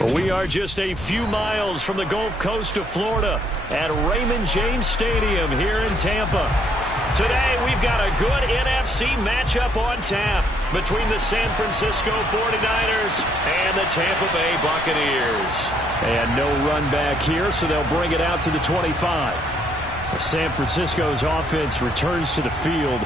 We are just a few miles from the Gulf Coast of Florida at Raymond James Stadium here in Tampa. Today, we've got a good NFC matchup on tap between the San Francisco 49ers and the Tampa Bay Buccaneers. And no run back here, so they'll bring it out to the 25. San Francisco's offense returns to the field.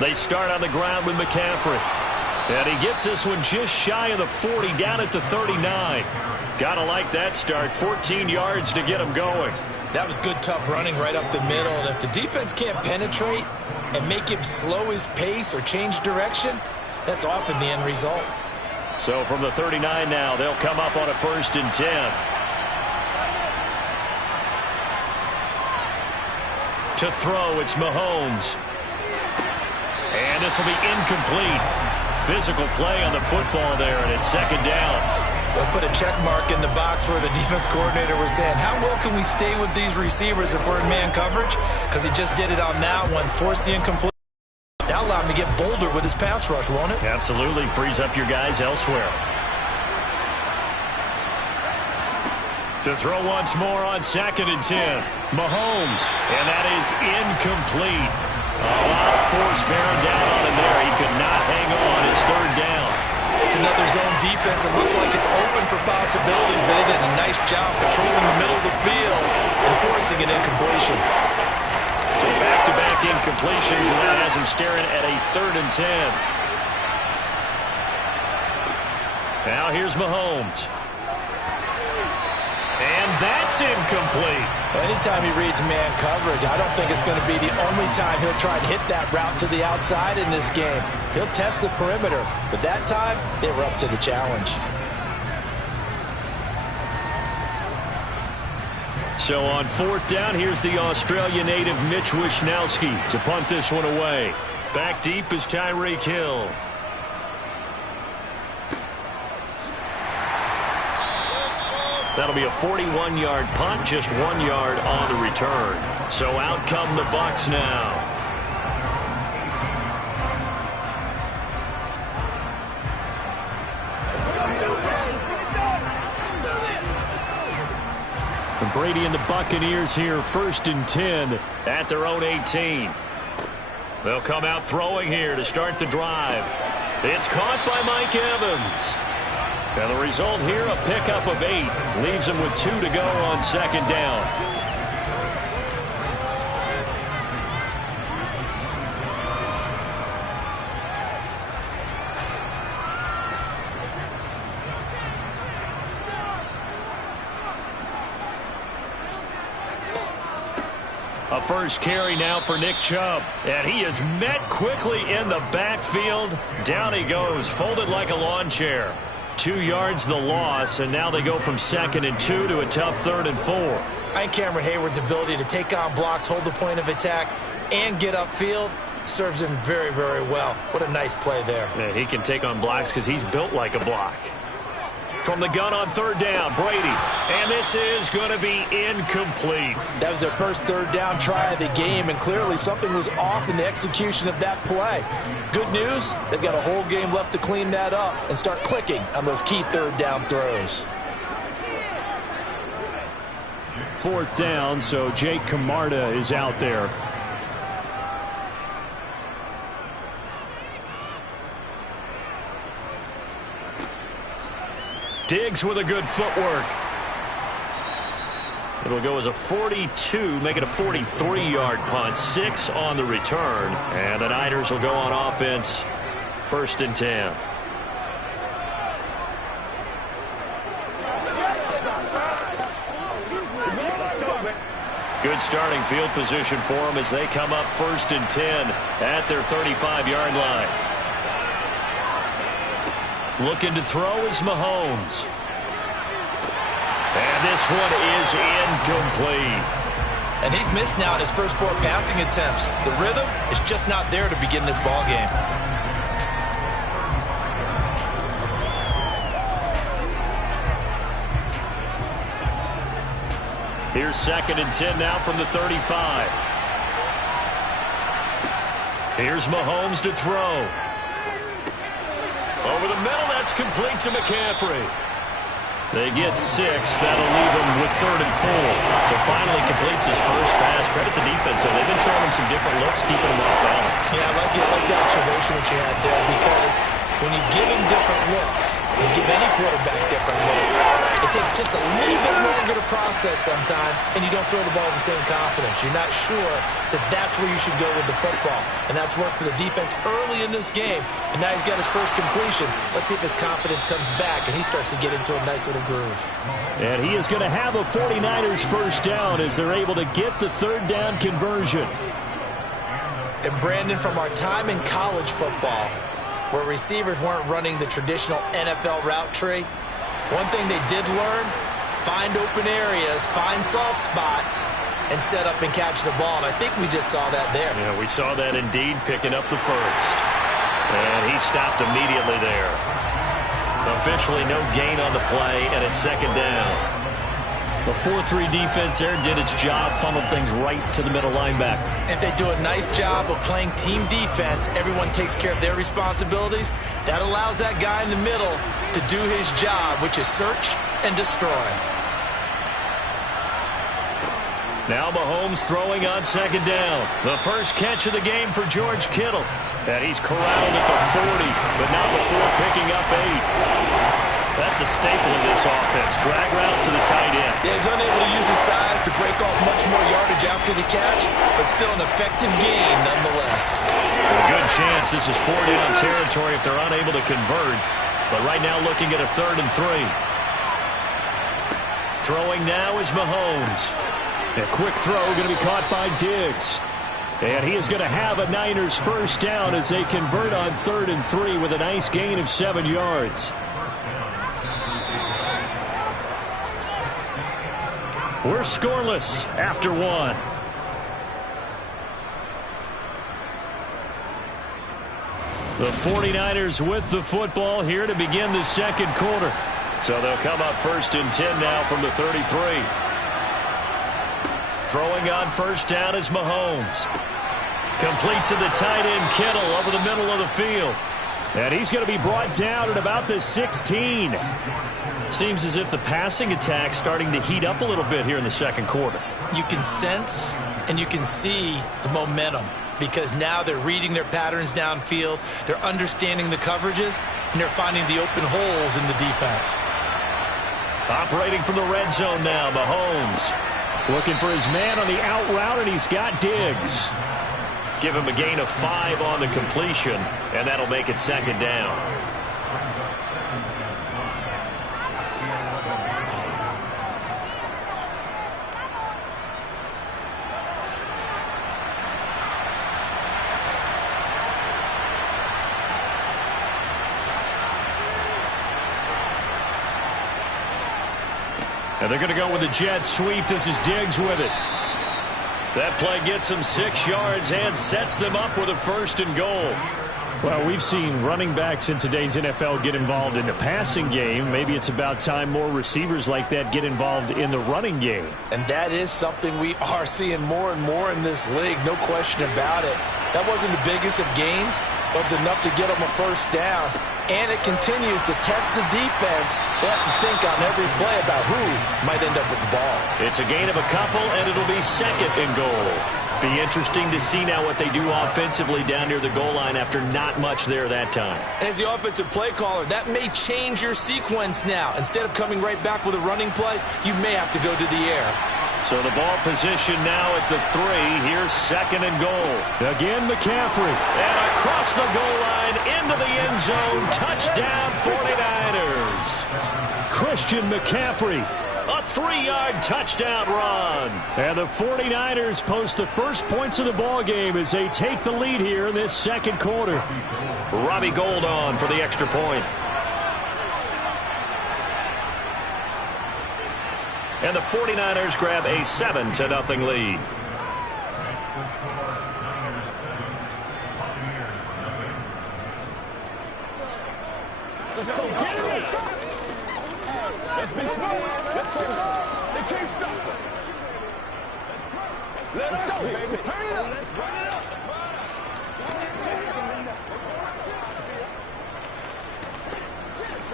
They start on the ground with McCaffrey. And he gets this one just shy of the 40, down at the 39. Gotta like that start. 14 yards to get him going. That was good, tough running right up the middle. And if the defense can't penetrate and make him slow his pace or change direction, that's often the end result. So from the 39 now, they'll come up on a 1st and 10. To throw, it's Mahomes. And this will be incomplete. Physical play on the football there, and it's 2nd down. They'll put a check mark in the box where the defense coordinator was saying, how well can we stay with these receivers if we're in man coverage? Because he just did it on that one, forced the incomplete. That'll allow him to get bolder with his pass rush, won't it? Absolutely. Frees up your guys elsewhere. To throw once more on 2nd and 10. Mahomes. And that is incomplete. A lot of force bearing down on him there. He could not hang on. It's 3rd down. It's another zone defense. It looks like it's open for possibilities, but they did a nice job controlling the middle of the field and forcing an incompletion. So back-to-back incompletions, and that has him staring at a 3rd and 10. Now here's Mahomes. And that's incomplete. Anytime he reads man coverage, I don't think it's going to be the only time he'll try to hit that route to the outside in this game. He'll test the perimeter, but that time, they were up to the challenge. So on 4th down, here's the Australia native Mitch Wishnowsky to punt this one away. Back deep is Tyreek Hill. That'll be a 41-yard punt, just 1 yard on the return. So out come the Bucs now. And Brady and the Buccaneers here, 1st and 10 at their own 18. They'll come out throwing here to start the drive. It's caught by Mike Evans. And the result here, a pickup of 8. Leaves him with 2 to go on 2nd down. A first carry now for Nick Chubb. And he is met quickly in the backfield. Down he goes, folded like a lawn chair. 2 yards the loss, and now they go from 2nd and 2 to a tough 3rd and 4. I think Cameron Hayward's ability to take on blocks, hold the point of attack, and get upfield serves him very, very well. What a nice play there. Yeah, he can take on blocks because he's built like a block. From the gun on 3rd down, Brady. And this is going to be incomplete. That was their first 3rd down try of the game, and clearly something was off in the execution of that play. Good news, they've got a whole game left to clean that up and start clicking on those key 3rd down throws. 4th down, so Jake Camarda is out there. Diggs with a good footwork. It'll go as a 42, make it a 43-yard punt. 6 on the return. And the Niners will go on offense. 1st and 10. Good starting field position for them as they come up 1st and 10 at their 35-yard line. Looking to throw is Mahomes. And this one is incomplete. And he's missed now in his first 4 passing attempts. The rhythm is just not there to begin this ball game. Here's 2nd and 10 now from the 35. Here's Mahomes to throw. Over the middle, that's complete to McCaffrey. They get 6. That'll leave him with 3rd and 4. So finally completes his first pass. Credit the defense, though. They've been showing him some different looks, keeping him off balance. Yeah, I like the observation that you had there, because when you give him different looks, and give any quarterback different looks, it takes just a little bit longer to process sometimes, and you don't throw the ball with the same confidence. You're not sure that that's where you should go with the football, and that's worked for the defense early in this game, and now he's got his first completion. Let's see if his confidence comes back, and he starts to get into a nice little groove. And he is going to have a 49ers first down as they're able to get the 3rd down conversion. And Brandon, from our time in college football, where receivers weren't running the traditional NFL route tree, one thing they did learn: find open areas, find soft spots, and set up and catch the ball. And I think we just saw that there. Yeah, we saw that indeed, picking up the first. And he stopped immediately there. Officially no gain on the play, and it's 2nd down. The 4-3 defense there did its job, funneled things right to the middle linebacker. If they do a nice job of playing team defense, everyone takes care of their responsibilities. That allows that guy in the middle to do his job, which is search and destroy. Now Mahomes throwing on 2nd down. The first catch of the game for George Kittle. And he's corralled at the 40, but not before picking up 8. That's a staple of this offense. Drag route to the tight end. Yeah, he's unable to use his size to break off much more yardage after the catch, but still an effective gain nonetheless. A good chance this is 4-down territory if they're unable to convert. But right now looking at a 3rd and 3. Throwing now is Mahomes. A quick throw going to be caught by Diggs. And he is going to have a Niners first down as they convert on 3rd and 3 with a nice gain of 7 yards. We're scoreless after 1. The 49ers with the football here to begin the 2nd quarter. So they'll come up 1st and 10 now from the 33. Throwing on first down is Mahomes. Complete to the tight end, Kittle, over the middle of the field. And he's going to be brought down at about the 16. Seems as if the passing attack's starting to heat up a little bit here in the 2nd quarter. You can sense and you can see the momentum, because now they're reading their patterns downfield, they're understanding the coverages, and they're finding the open holes in the defense. Operating from the red zone now, Mahomes. Looking for his man on the out route, and he's got Diggs. Give him a gain of 5 on the completion, and that'll make it 2nd down. And they're going to go with a jet sweep. This is Diggs with it. That play gets them 6 yards and sets them up with a 1st and goal. Well, we've seen running backs in today's NFL get involved in the passing game. Maybe it's about time more receivers like that get involved in the running game. And that is something we are seeing more and more in this league, no question about it. That wasn't the biggest of gains, but it was enough to get them a first down. And it continues to test the defense. They have to think on every play about who might end up with the ball. It's a gain of a couple, and it'll be 2nd and goal. Be interesting to see now what they do offensively down near the goal line after not much there that time. As the offensive play caller, that may change your sequence now. Instead of coming right back with a running play, you may have to go to the air. So the ball position now at the 3. Here's 2nd and goal. Again, McCaffrey. And across the goal line into the end zone. Touchdown, 49ers. Christian McCaffrey. A 3-yard touchdown run. And the 49ers post the first points of the ball game as they take the lead here in this 2nd quarter. Robbie Gould on for the extra point. And the 49ers grab a 7-0 lead. Let's go get it! Let's be smart. Let's go. They can't stop us. Let's go, baby. Turn it up. Turn it up.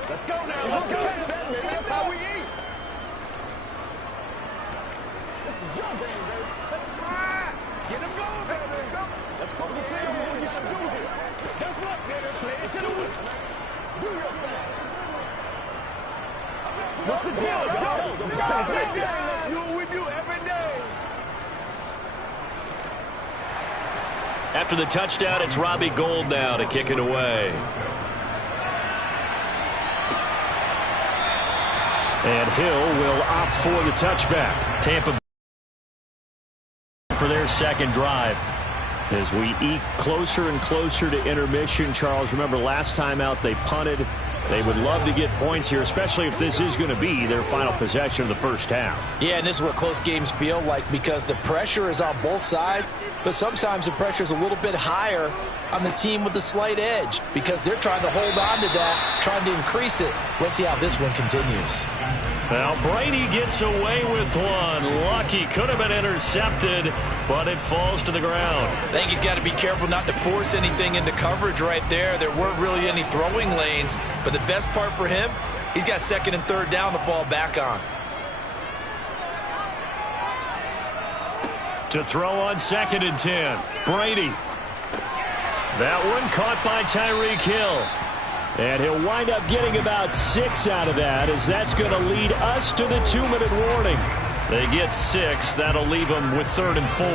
Let's go now. Let's go. That's how we eat. This is your game, baby. Let's ride. Get him going, baby. Let's go. Let's see what you should do here. Step up, baby. Play it to the whistle. Do your thing. What's the deal? Let's go. Let's go. Let's do what we do every day. After the touchdown, it's Robbie Gould now to kick it away. And Hill will opt for the touchback. Tampa for their second drive. As we eke closer and closer to intermission, Charles, remember last time out they punted. They would love to get points here, especially if this is going to be their final possession of the first half. Yeah, and this is what close games feel like because the pressure is on both sides, but sometimes the pressure is a little bit higher on the team with the slight edge because they're trying to hold on to that, trying to increase it. Let's see how this one continues. Now Brady gets away with one. Lucky, could have been intercepted, but it falls to the ground. I think he's got to be careful not to force anything into coverage right there. There weren't really any throwing lanes, but the best part for him, he's got second and third down to fall back on. To throw on 2nd and 10. Brady. That one caught by Tyreek Hill. And he'll wind up getting about 6 out of that, as that's going to lead us to the 2-minute warning. They get 6. That'll leave them with 3rd and 4.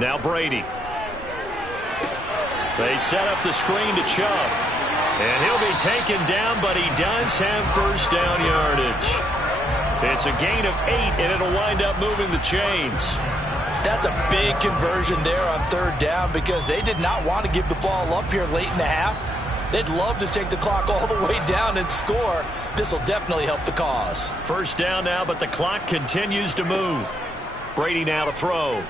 Now Brady. They set up the screen to Chubb. And he'll be taken down, but he does have first down yardage. It's a gain of 8, and it'll wind up moving the chains. That's a big conversion there on 3rd down because they did not want to give the ball up here late in the half. They'd love to take the clock all the way down and score. This will definitely help the cause. First down now, but the clock continues to move. Brady now to throw.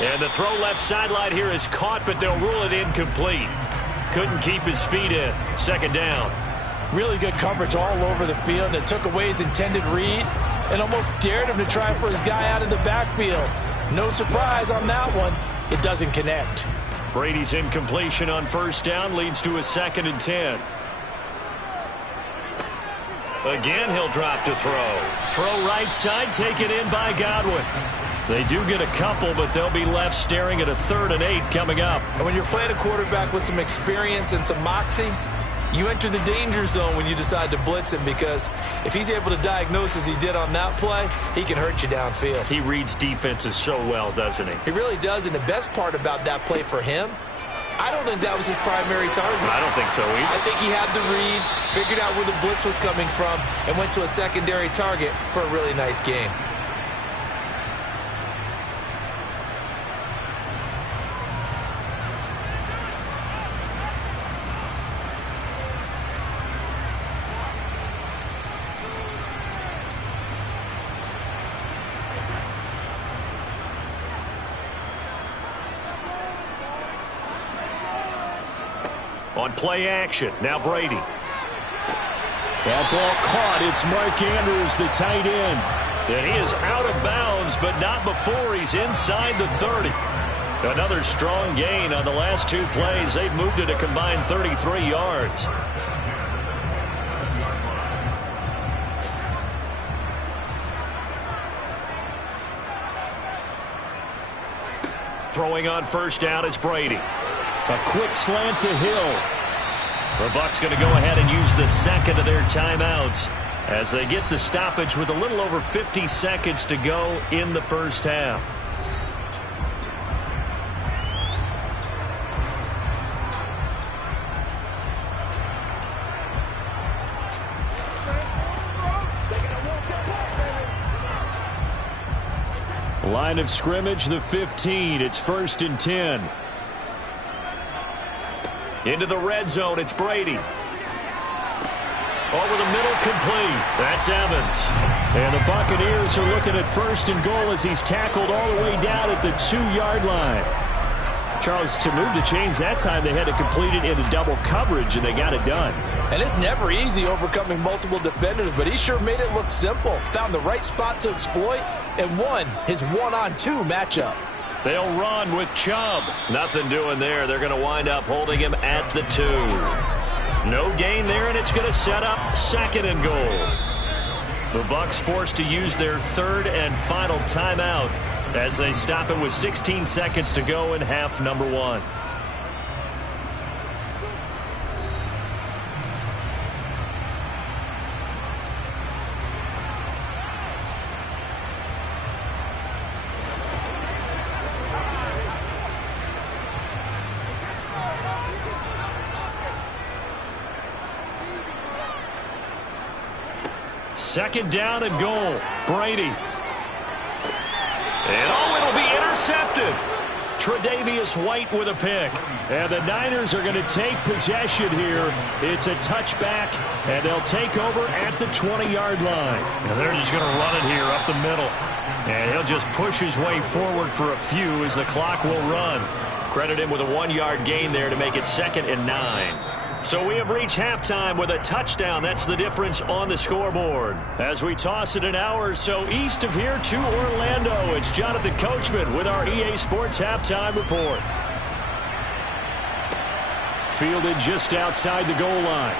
And the throw left sideline here is caught, but they'll rule it incomplete. Couldn't keep his feet in. 2nd down. Really good coverage all over the field. It took away his intended read and almost dared him to try for his guy out of the backfield. No surprise on that one. It doesn't connect. Brady's incompletion on first down leads to a 2nd and 10. Again, he'll drop to throw. Throw right side, taken in by Godwin. They do get a couple, but they'll be left staring at a 3rd and 8 coming up. And when you're playing a quarterback with some experience and some moxie, you enter the danger zone when you decide to blitz him because if he's able to diagnose as he did on that play, he can hurt you downfield. He reads defenses so well, doesn't he? He really does, and the best part about that play for him, I don't think that was his primary target. I don't think so either. I think he had the read, figured out where the blitz was coming from, and went to a secondary target for a really nice game. On play action, now Brady. That ball caught. It's Mark Andrews, the tight end. And he is out of bounds, but not before he's inside the 30. Another strong gain on the last 2 plays. They've moved it a combined 33 yards. Throwing on first down is Brady. A quick slant to Hill. The Bucs going to go ahead and use the 2nd of their timeouts as they get the stoppage with a little over 50 seconds to go in the first half. Line of scrimmage, the 15. It's 1st and 10. Into the red zone, it's Brady. Over the middle, complete. That's Evans. And the Buccaneers are looking at 1st and goal as he's tackled all the way down at the 2-yard line. Charles, to move the chains that time, they had to complete it into double coverage, and they got it done. And it's never easy overcoming multiple defenders, but he sure made it look simple. Found the right spot to exploit and won his one-on-two matchup. They'll run with Chubb. Nothing doing there. They're going to wind up holding him at the 2. No gain there, and it's going to set up 2nd and goal. The Bucs forced to use their 3rd and final timeout as they stop it with 16 seconds to go in half number 1. Second down and goal. Brady. And it'll be intercepted. Tre'Davious White with a pick. And the Niners are going to take possession here. It's a touchback, and they'll take over at the 20-yard line. And they're just going to run it here up the middle. And he'll just push his way forward for a few as the clock will run. Credit him with a 1-yard gain there to make it 2nd and 9. So we have reached halftime with a touchdown. That's the difference on the scoreboard. As we toss it an hour or so east of here to Orlando, it's Jonathan Coachman with our EA Sports Halftime Report. Fielded just outside the goal line.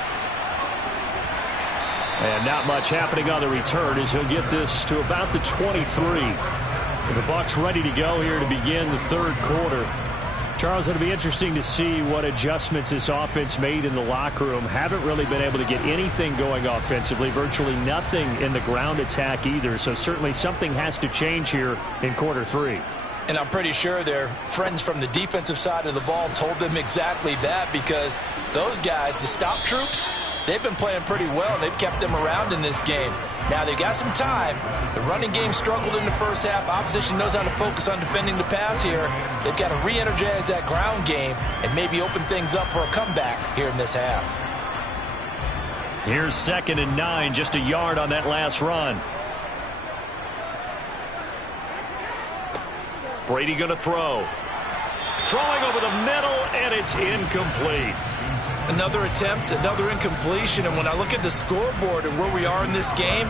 And not much happening on the return as he'll get this to about the 23. The Bucs ready to go here to begin the 3rd quarter. Charles, it'll be interesting to see what adjustments this offense made in the locker room. Haven't really been able to get anything going offensively, virtually nothing in the ground attack either. So certainly something has to change here in quarter 3. And I'm pretty sure their friends from the defensive side of the ball told them exactly that, because those guys, the stop troops, they've been playing pretty well. They've kept them around in this game. Now, they've got some time. The running game struggled in the first half. Opposition knows how to focus on defending the pass here. They've got to re-energize that ground game and maybe open things up for a comeback here in this half. Here's 2nd and 9, just a yard on that last run. Brady going to throw. Throwing over the middle, and it's incomplete. Another attempt, another incompletion, and when I look at the scoreboard and where we are in this game,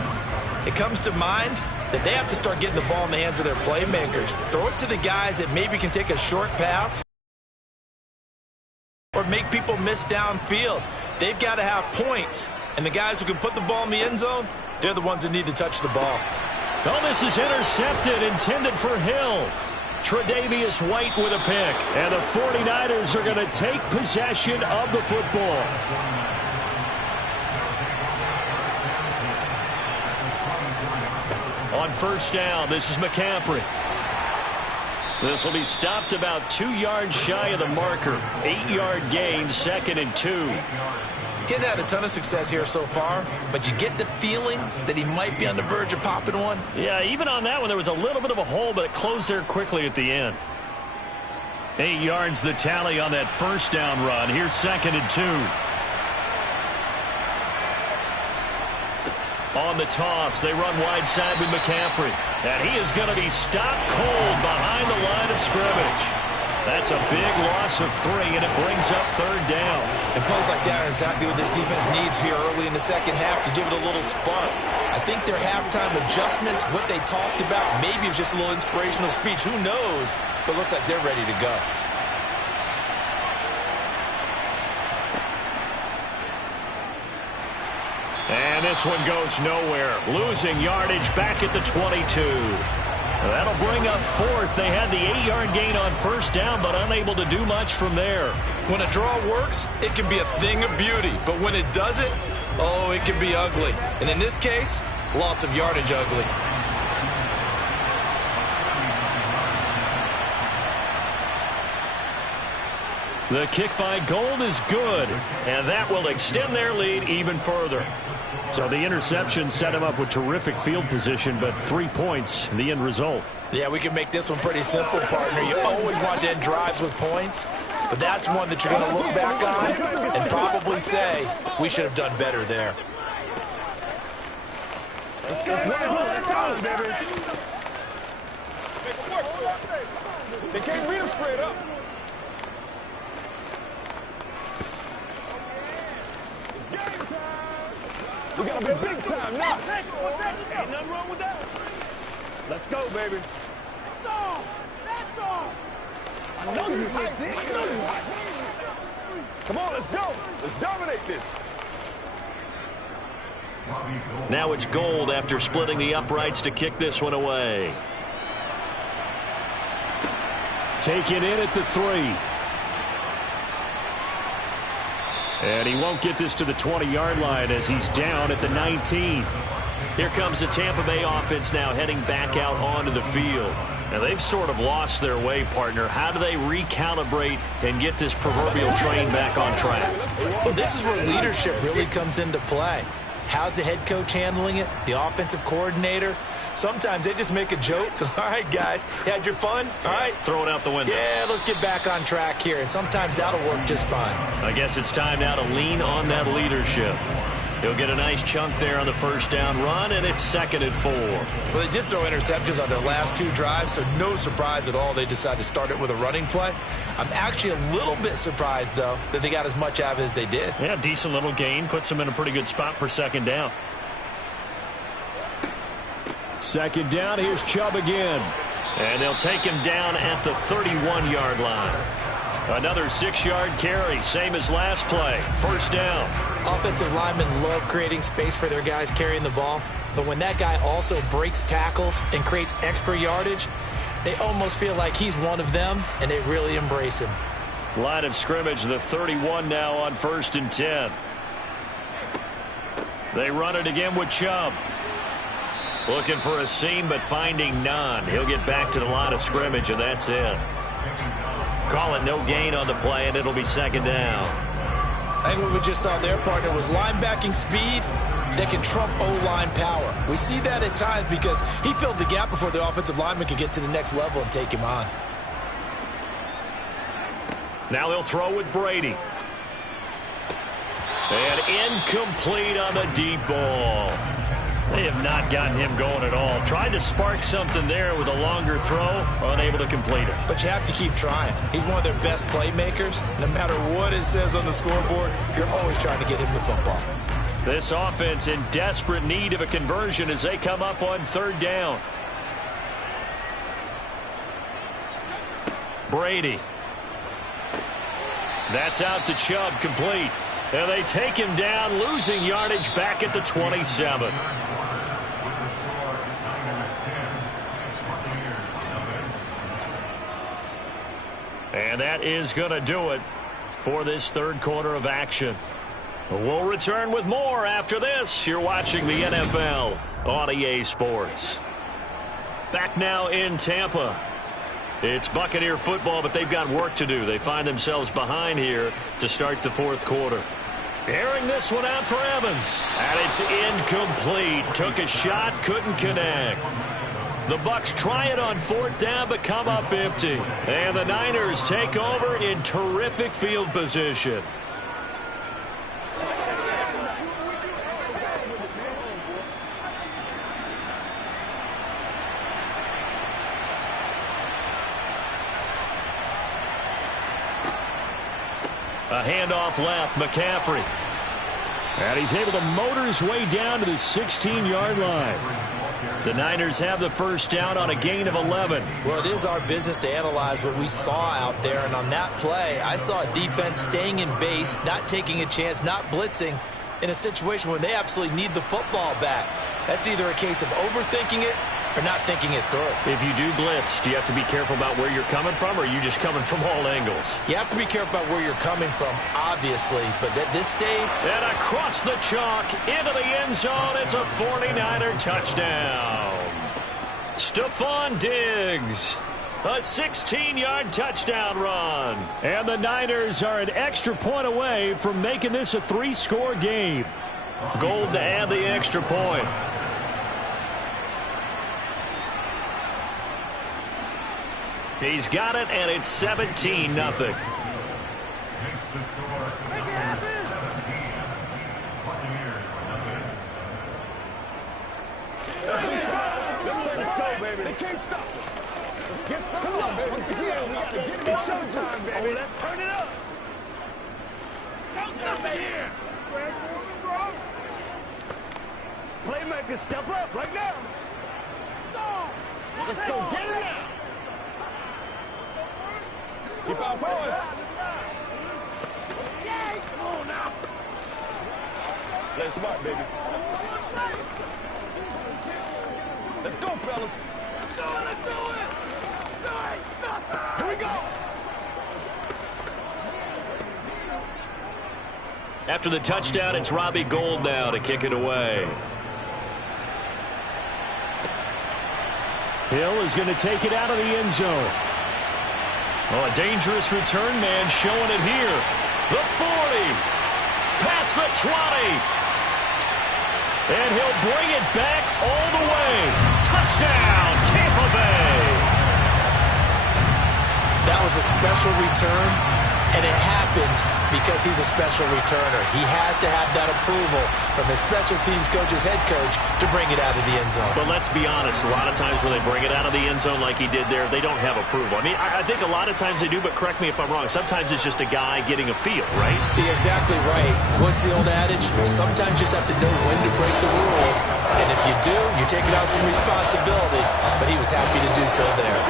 it comes to mind that they have to start getting the ball in the hands of their playmakers. Throw it to the guys that maybe can take a short pass or make people miss downfield. They've got to have points, and the guys who can put the ball in the end zone, they're the ones that need to touch the ball. Oh, this is intercepted, intended for Hill. Tre'Davious White with a pick. And the 49ers are going to take possession of the football. On 1st down, this is McCaffrey. This will be stopped about 2 yards shy of the marker. 8-yard gain, 2nd and 2. Getting had a ton of success here so far, but you get the feeling that he might be on the verge of popping one. Yeah, even on that one, there was a little bit of a hole, but it closed there quickly at the end. 8 yards the tally on that 1st down run. Here's 2nd and 2. On the toss, they run wide side with McCaffrey. And he is going to be stopped cold behind the line of scrimmage. That's a big loss of 3, and it brings up 3rd down. And plays like that are exactly what this defense needs here early in the second half to give it a little spark. I think their halftime adjustment, what they talked about, maybe it was just a little inspirational speech. Who knows? But it looks like they're ready to go. And this one goes nowhere. Losing yardage back at the 22. That'll bring up 4th. They had the 8-yard gain on 1st down, but unable to do much from there. When a draw works, it can be a thing of beauty. But when it doesn't, oh, it can be ugly. And in this case, loss of yardage ugly. The kick by Gold is good, and that will extend their lead even further. So the interception set him up with terrific field position, but 3 points, the end result. Yeah, we can make this one pretty simple, partner. You always want to end drives with points, but that's one that you're going to look back on and probably say, we should have done better there. Let's go, baby. They can't read them straight up. We gotta be big time now. Ain't nothing wrong with that. Let's go, baby. That's all. That's all. I know you hyped. I know you hyped. Come on, let's go. Let's dominate this. Now it's Gold after splitting the uprights to kick this one away. Taken in at the 3. And he won't get this to the 20-yard line as he's down at the 19. Here comes the Tampa Bay offense now heading back out onto the field. Now they've sort of lost their way, partner. How do they recalibrate and get this proverbial train back on track? Well, this is where leadership really comes into play. How's the head coach handling it? The offensive coordinator? Sometimes they just make a joke. All right, guys, you had your fun? All right. Throw it out the window. Yeah, let's get back on track here. And sometimes that'll work just fine. I guess it's time now to lean on that leadership. He'll get a nice chunk there on the first down run, and it's 2nd and 4. Well, they did throw interceptions on their last 2 drives, so no surprise at all they decided to start it with a running play. I'm actually a little bit surprised, though, that they got as much out of it as they did. Yeah, decent little gain. Puts them in a pretty good spot for 2nd down. 2nd down, here's Chubb again. And they'll take him down at the 31-yard line. Another 6-yard carry, same as last play. 1st down. Offensive linemen love creating space for their guys carrying the ball, but when that guy also breaks tackles and creates extra yardage, they almost feel like he's one of them, and they really embrace him. Line of scrimmage, the 31 now on 1st and 10. They run it again with Chubb. Looking for a seam, but finding none. He'll get back to the line of scrimmage, and that's it. Call it no gain on the play, and it'll be 2nd down. I think what we just saw their partner was linebacking speed that can trump O-line power. We see that at times because he filled the gap before the offensive lineman could get to the next level and take him on. Now they'll throw with Brady. And incomplete on the deep ball. They have not gotten him going at all. Tried to spark something there with a longer throw, unable to complete it. But you have to keep trying. He's one of their best playmakers. No matter what it says on the scoreboard, you're always trying to get him the football. This offense in desperate need of a conversion as they come up on 3rd down. Brady. That's out to Chubb, complete. And they take him down, losing yardage back at the 27. And that is going to do it for this 3rd quarter of action. We'll return with more after this. You're watching the NFL on EA Sports. Back now in Tampa. It's Buccaneer football, but they've got work to do. They find themselves behind here to start the 4th quarter. Airing this one out for Evans. And it's incomplete. Took a shot, couldn't connect. The Bucs try it on 4th down, but come up empty. And the Niners take over in terrific field position. A handoff left, McCaffrey. And he's able to motor his way down to the 16-yard line. The Niners have the 1st down on a gain of 11. Well, it is our business to analyze what we saw out there. And on that play, I saw a defense staying in base, not taking a chance, not blitzing in a situation where they absolutely need the football back. That's either a case of overthinking it or not thinking it through. If you do blitz, do you have to be careful about where you're coming from, or are you just coming from all angles? You have to be careful about where you're coming from, obviously. But at this stage... And across the chalk, into the end zone, it's a 49er touchdown. Stephon Diggs. A 16-yard touchdown run. And the Niners are an extra point away from making this a 3-score game. Gold to add the extra point. He's got it, and it's 17-0. Let's go, baby. They can't stop us. Let's get some. Come on, baby. Once again, we got to get it. It's showtime, baby. Oh, let's turn it up. Showtime, baby. playmakers step up right now. Let's go get it now. Keep our boys. Come on now. Play smart, baby. Let's go, fellas. Let's do it. Let's do it. Here we go. After the touchdown, it's Robbie Gould now to kick it away. Hill is going to take it out of the end zone. Oh, a dangerous return man showing it here. The 40. Past the 20. And he'll bring it back all the way. Touchdown, Tampa Bay. That was a special return, and it happened because he's a special returner. He has to have that approval from his special teams coach's head coach to bring it out of the end zone. But let's be honest, a lot of times when they bring it out of the end zone like he did there, they don't have approval. I mean, I think a lot of times they do, but correct me if I'm wrong. Sometimes it's just a guy getting a feel, right? You're exactly right. What's the old adage? Sometimes you just have to know when to break the rules. And if you do, you're taking out some responsibility. But he was happy to do so there.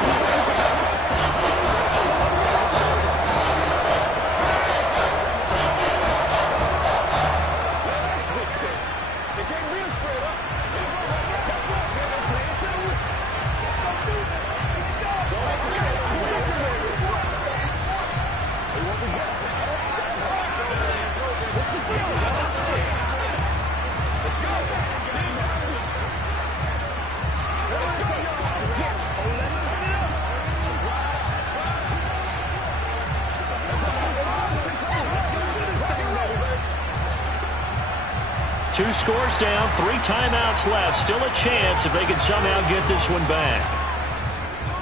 Two scores down, 3 timeouts left. Still a chance if they can somehow get this one back.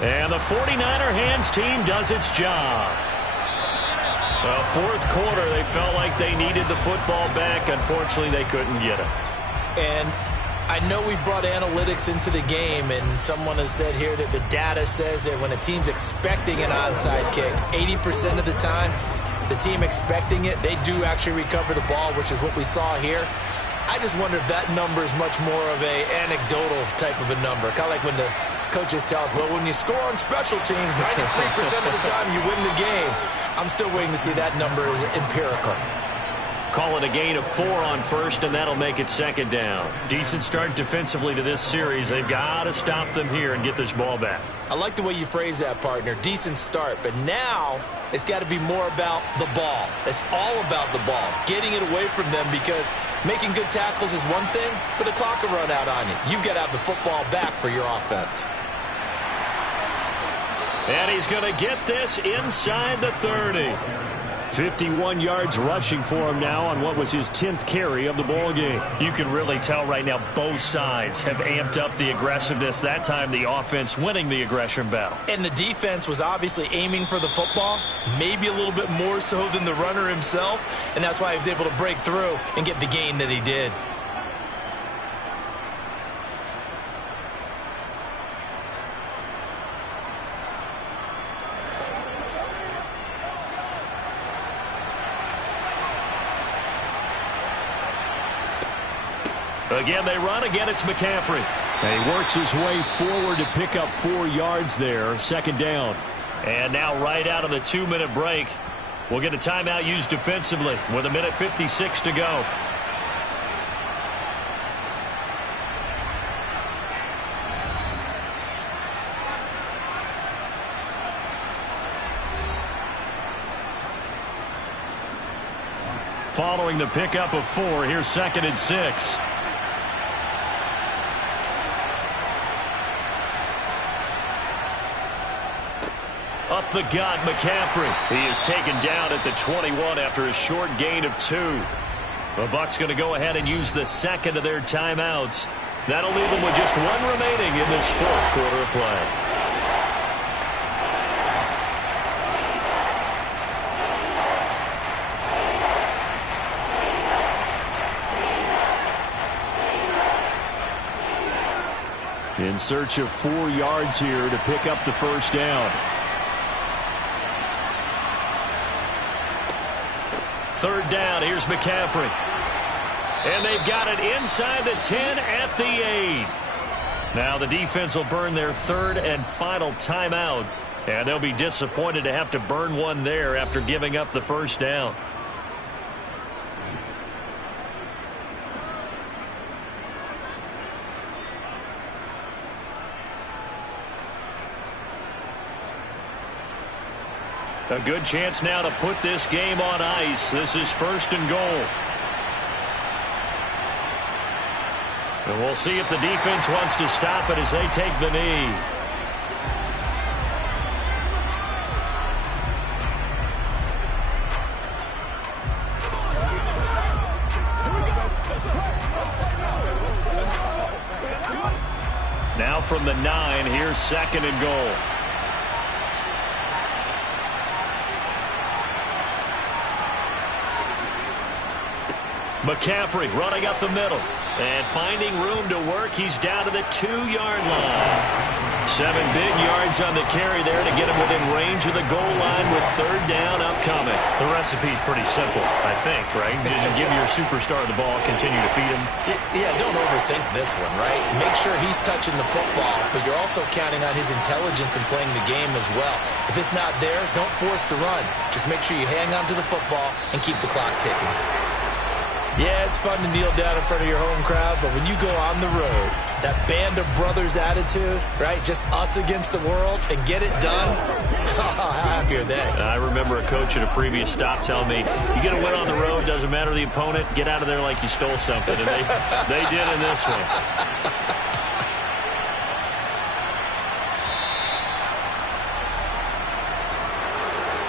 And the 49er hands team does its job. Fourth quarter, they felt like they needed the football back. Unfortunately, they couldn't get it. And I know we brought analytics into the game, and someone has said here that the data says that when a team's expecting an onside kick, 80% of the time, the team expecting it, they do actually recover the ball, which is what we saw here. I just wonder if that number is much more of a anecdotal type of a number. Kind of like when the coaches tell us, well, when you score on special teams, 93% of the time you win the game. I'm still waiting to see that number is empirical. Call it a gain of 4 on first, and that'll make it second down. Decent start defensively to this series. They've got to stop them here and get this ball back. I like the way you phrase that, partner. Decent start. But now it's got to be more about the ball. It's all about the ball. Getting it away from them, because making good tackles is one thing, but the clock will run out on you. You've got to have the football back for your offense. And he's going to get this inside the 30. 51 yards rushing for him now on what was his 10th carry of the ball game. You can really tell right now both sides have amped up the aggressiveness. That time the offense winning the aggression battle. And the defense was obviously aiming for the football, maybe a little bit more so than the runner himself, and that's why he was able to break through and get the gain that he did. Again, they run. Again, it's McCaffrey. And he works his way forward to pick up 4 yards there. Second down. And now right out of the 2-minute break, we'll get a timeout used defensively with 1:56 to go. Following the pickup of 4, here's 2nd and 6. Up the gut, McCaffrey. He is taken down at the 21 after a short gain of 2. The Bucs going to go ahead and use the second of their timeouts. That'll leave them with just 1 remaining in this 4th quarter of play. In search of 4 yards here to pick up the first down. 3rd down. Here's McCaffrey. And they've got it inside the 10 at the 8. Now the defense will burn their third and final timeout. And they'll be disappointed to have to burn one there after giving up the first down. A good chance now to put this game on ice. This is first and goal. And we'll see if the defense wants to stop it as they take the knee. Now from the 9, here's second and goal. McCaffrey running up the middle and finding room to work. He's down to the 2-yard line. 7 big yards on the carry there to get him within range of the goal line with third down upcoming. The recipe's pretty simple, I think, right? Just give your superstar the ball, continue to feed him. Yeah, don't overthink this one, right? Make sure he's touching the football, but you're also counting on his intelligence in playing the game as well. If it's not there, don't force the run. Just make sure you hang on to the football and keep the clock ticking. Yeah, it's fun to kneel down in front of your home crowd, but when you go on the road, that band of brothers attitude, right, just us against the world, and get it done, how happy are they? I remember a coach at a previous stop telling me, you get a win on the road, doesn't matter the opponent, get out of there like you stole something, and they did in this one.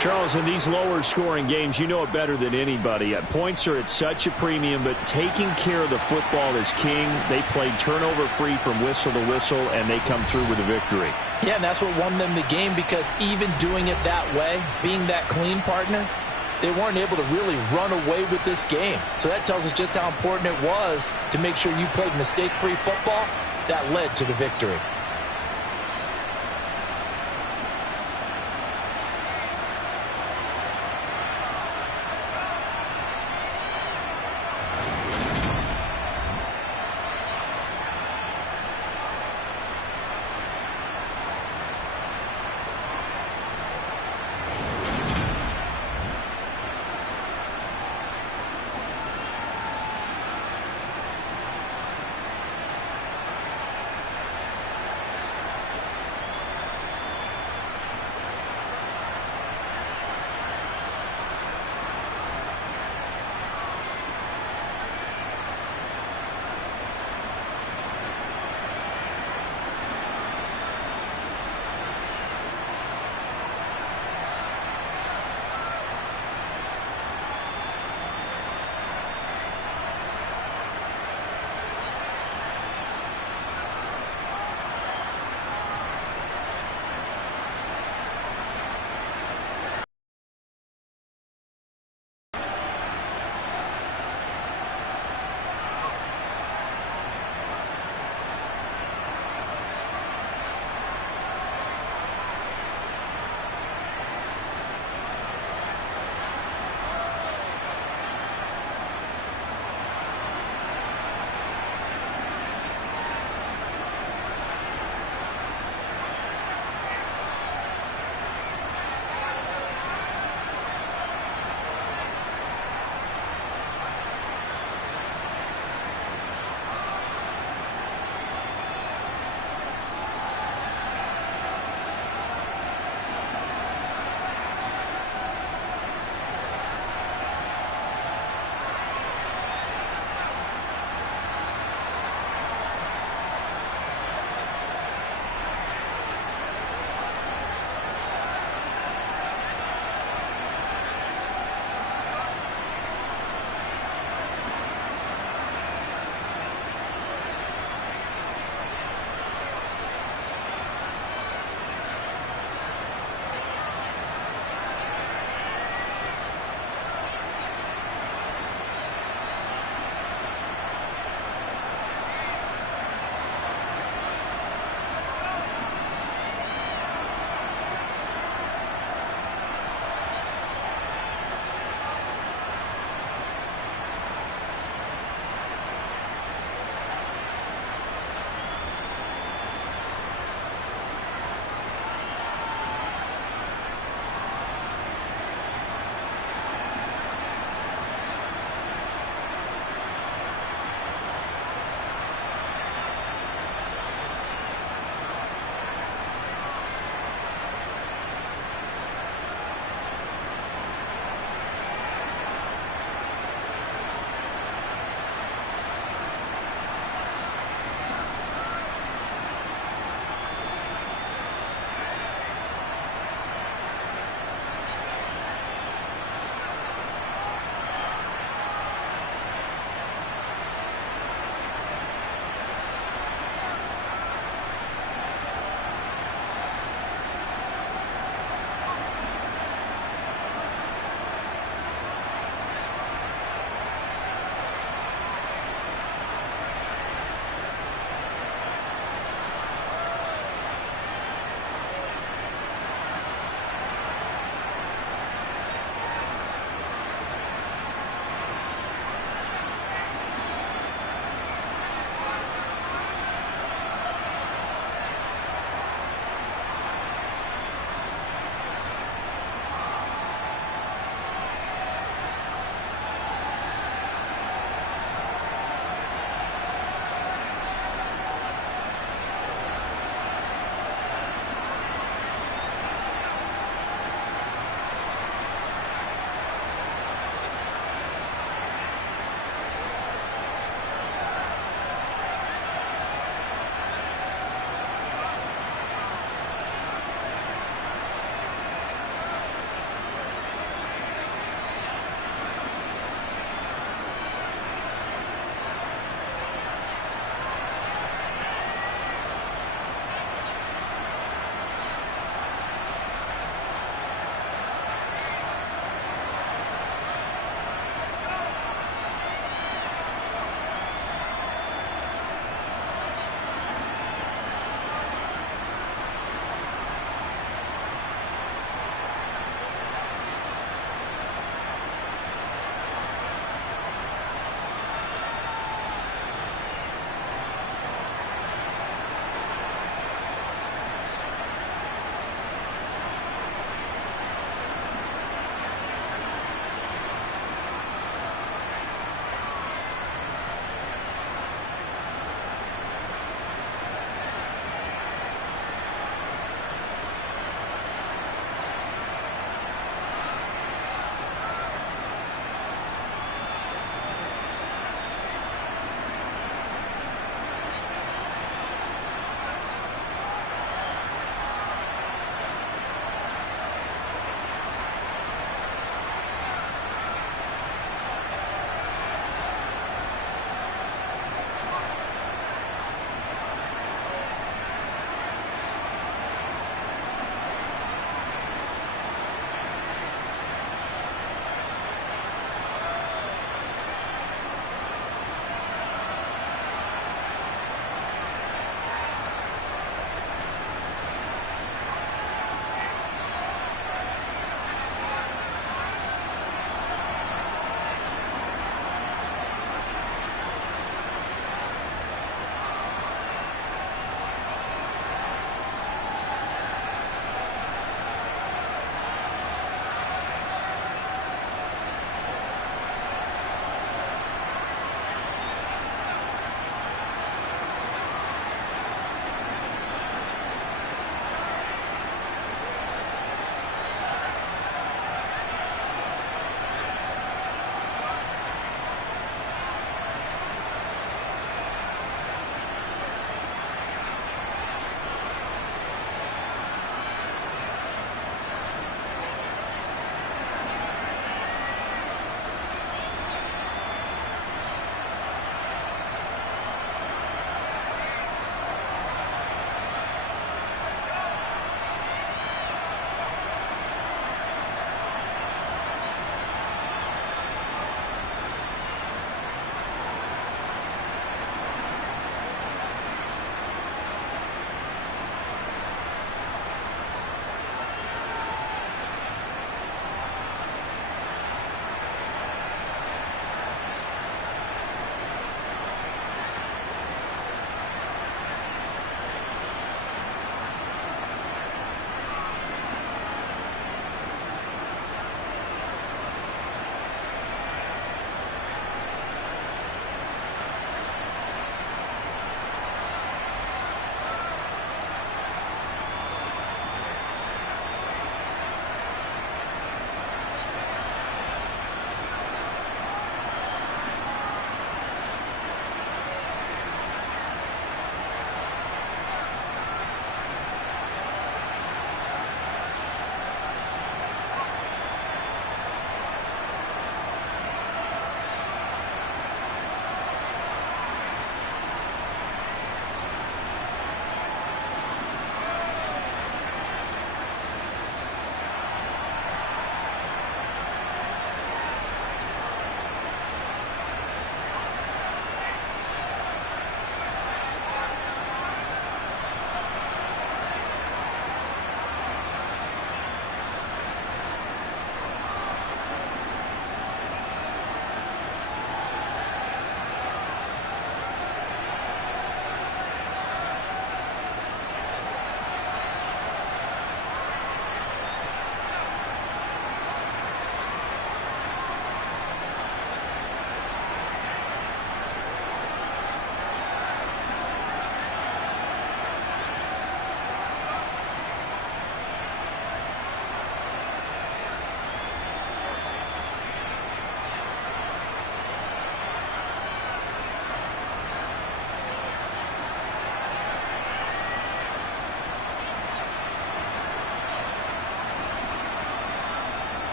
Charles, in these lower-scoring games, you know it better than anybody. Points are at such a premium, but taking care of the football is king. They played turnover-free from whistle to whistle, and they come through with a victory. Yeah, and that's what won them the game, because even doing it that way, being that clean partner, they weren't able to really run away with this game. So that tells us just how important it was to make sure you played mistake-free football. That led to the victory.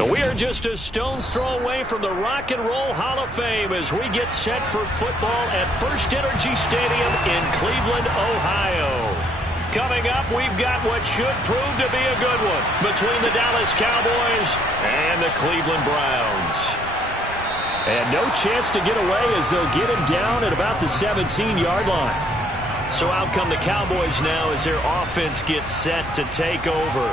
We are just a stone's throw away from the Rock and Roll Hall of Fame as we get set for football at First Energy Stadium in Cleveland, Ohio. Coming up, we've got what should prove to be a good one between the Dallas Cowboys and the Cleveland Browns. And no chance to get away as they'll get him down at about the 17-yard line. So out come the Cowboys now as their offense gets set to take over.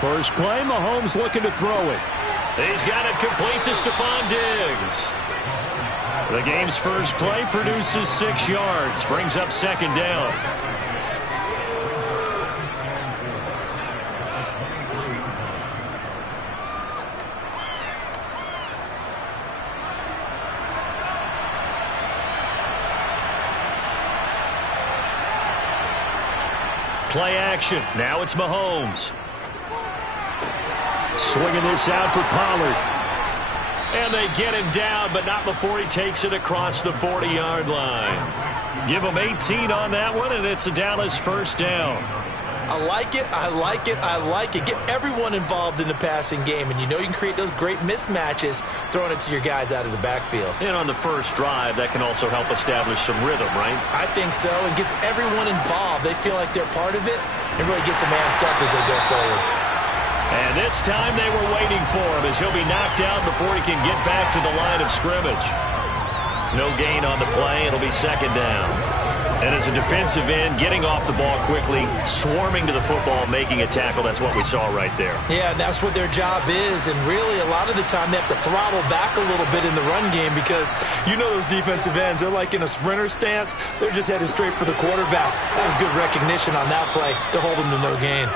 First play, Mahomes looking to throw it. He's got it complete to Stephon Diggs. The game's first play produces 6 yards, brings up second down. Play action. Now it's Mahomes. Swinging this out for Pollard. And they get him down, but not before he takes it across the 40-yard line. Give him 18 on that one, and it's a Dallas first down. I like it, I like it, I like it. Get everyone involved in the passing game, and you know you can create those great mismatches throwing it to your guys out of the backfield. And on the first drive, that can also help establish some rhythm, right? I think so, and gets everyone involved. They feel like they're part of it, and really gets them amped up as they go forward. And this time they were waiting for him as he'll be knocked down before he can get back to the line of scrimmage. No gain on the play. It'll be second down. And as a defensive end, getting off the ball quickly, swarming to the football, making a tackle, that's what we saw right there. Yeah, that's what their job is. And really, a lot of the time, they have to throttle back a little bit in the run game because you know those defensive ends, they're like in a sprinter stance. They're just headed straight for the quarterback. That was good recognition on that play to hold him to no gain.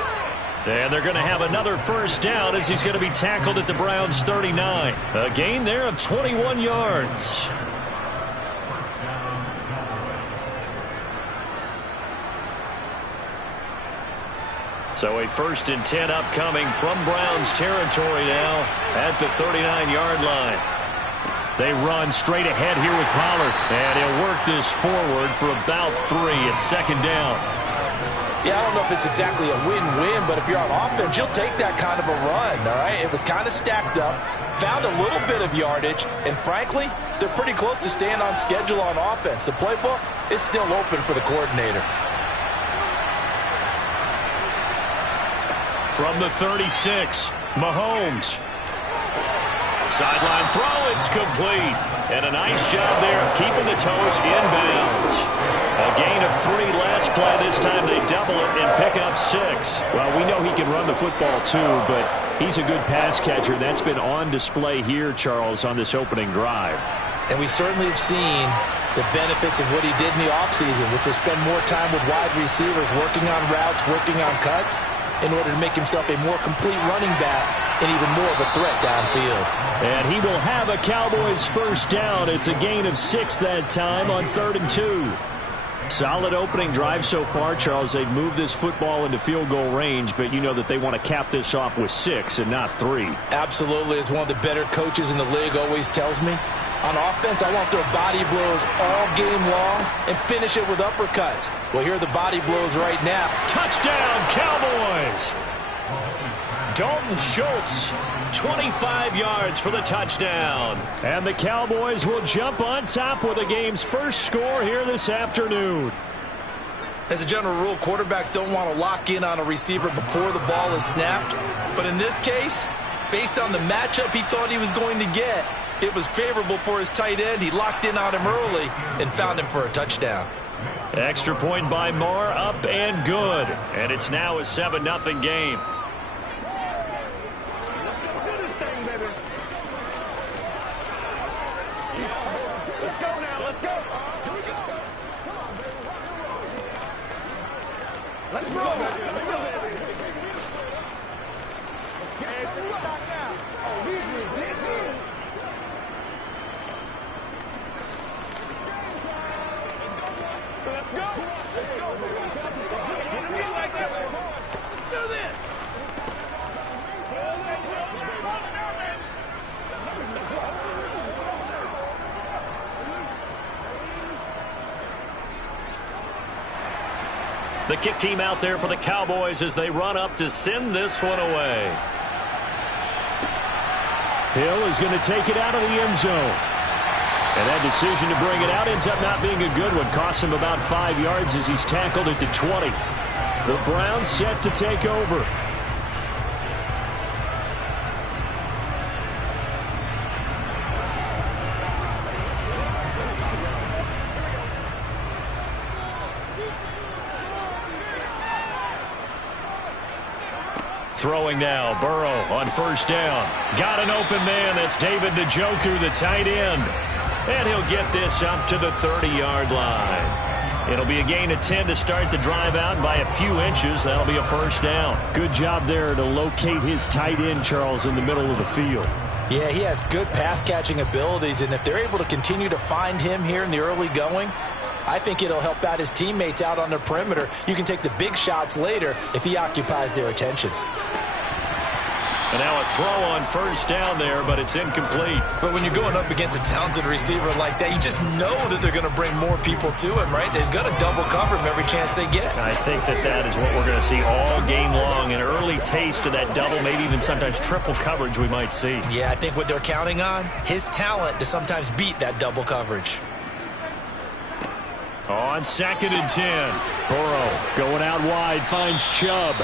And they're going to have another first down as he's going to be tackled at the Browns' 39. A gain there of 21 yards. So a 1st and 10 upcoming from Browns territory now at the 39-yard line. They run straight ahead here with Pollard. And he'll work this forward for about 3 at second down. Yeah, I don't know if it's exactly a win-win, but if you're on offense, you'll take that kind of a run, all right? It was kind of stacked up, found a little bit of yardage, and frankly, they're pretty close to staying on schedule on offense. The playbook is still open for the coordinator. From the 36, Mahomes. Sideline throw, it's complete. And a nice job there of keeping the toes inbounds. A gain of 3 last play. This time they double it and pick up 6. Well, we know he can run the football too, but he's a good pass catcher. That's been on display here, Charles, on this opening drive. And we certainly have seen the benefits of what he did in the offseason, which was spend more time with wide receivers, working on routes, working on cuts, in order to make himself a more complete running back and even more of a threat downfield. And he will have a Cowboys first down. It's a gain of 6 that time on 3rd and 2. Solid opening drive so far, Charles. They've moved this football into field goal range, but you know that they want to cap this off with 6 and not 3. Absolutely. As one of the better coaches in the league always tells me, on offense, I want to throw body blows all game long and finish it with uppercuts. Well, here are the body blows right now. Touchdown, Cowboys! Dalton Schultz, 25 yards for the touchdown. And the Cowboys will jump on top with the game's first score here this afternoon. As a general rule, quarterbacks don't want to lock in on a receiver before the ball is snapped. But in this case, based on the matchup he thought he was going to get, it was favorable for his tight end. He locked in on him early and found him for a touchdown. Extra point by Moore, up and good. And it's now a 7-0 game. Let's go do this thing, baby. Let's go now, let's go. Here we go. Come on, baby. Let's roll. Let's go, baby. Let's get some back now. Oh, he's ridiculous. Let's go. Let's go. Get him in like that. Let's do this. The kick team out there for the Cowboys as they run up to send this one away. Hill is going to take it out of the end zone. And that decision to bring it out ends up not being a good one. Costs him about 5 yards as he's tackled at the 20. The Browns set to take over. Throwing now, Burrow on first down. Got an open man. That's David Njoku, the tight end. And he'll get this up to the 30-yard line. It'll be a gain of 10 to start the drive out. By a few inches, that'll be a first down. Good job there to locate his tight end, Charles, in the middle of the field. Yeah, he has good pass-catching abilities, and if they're able to continue to find him here in the early going, I think it'll help out his teammates out on the perimeter. You can take the big shots later if he occupies their attention. And now a throw on first down there, but it's incomplete. But when you're going up against a talented receiver like that, you just know that they're going to bring more people to him, right? They're going to double cover him every chance they get. I think that is what we're going to see all game long. An early taste of that double, maybe even sometimes triple coverage we might see. Yeah, I think what they're counting on, his talent to sometimes beat that double coverage. On 2nd and 10. Burrow going out wide, finds Chubb.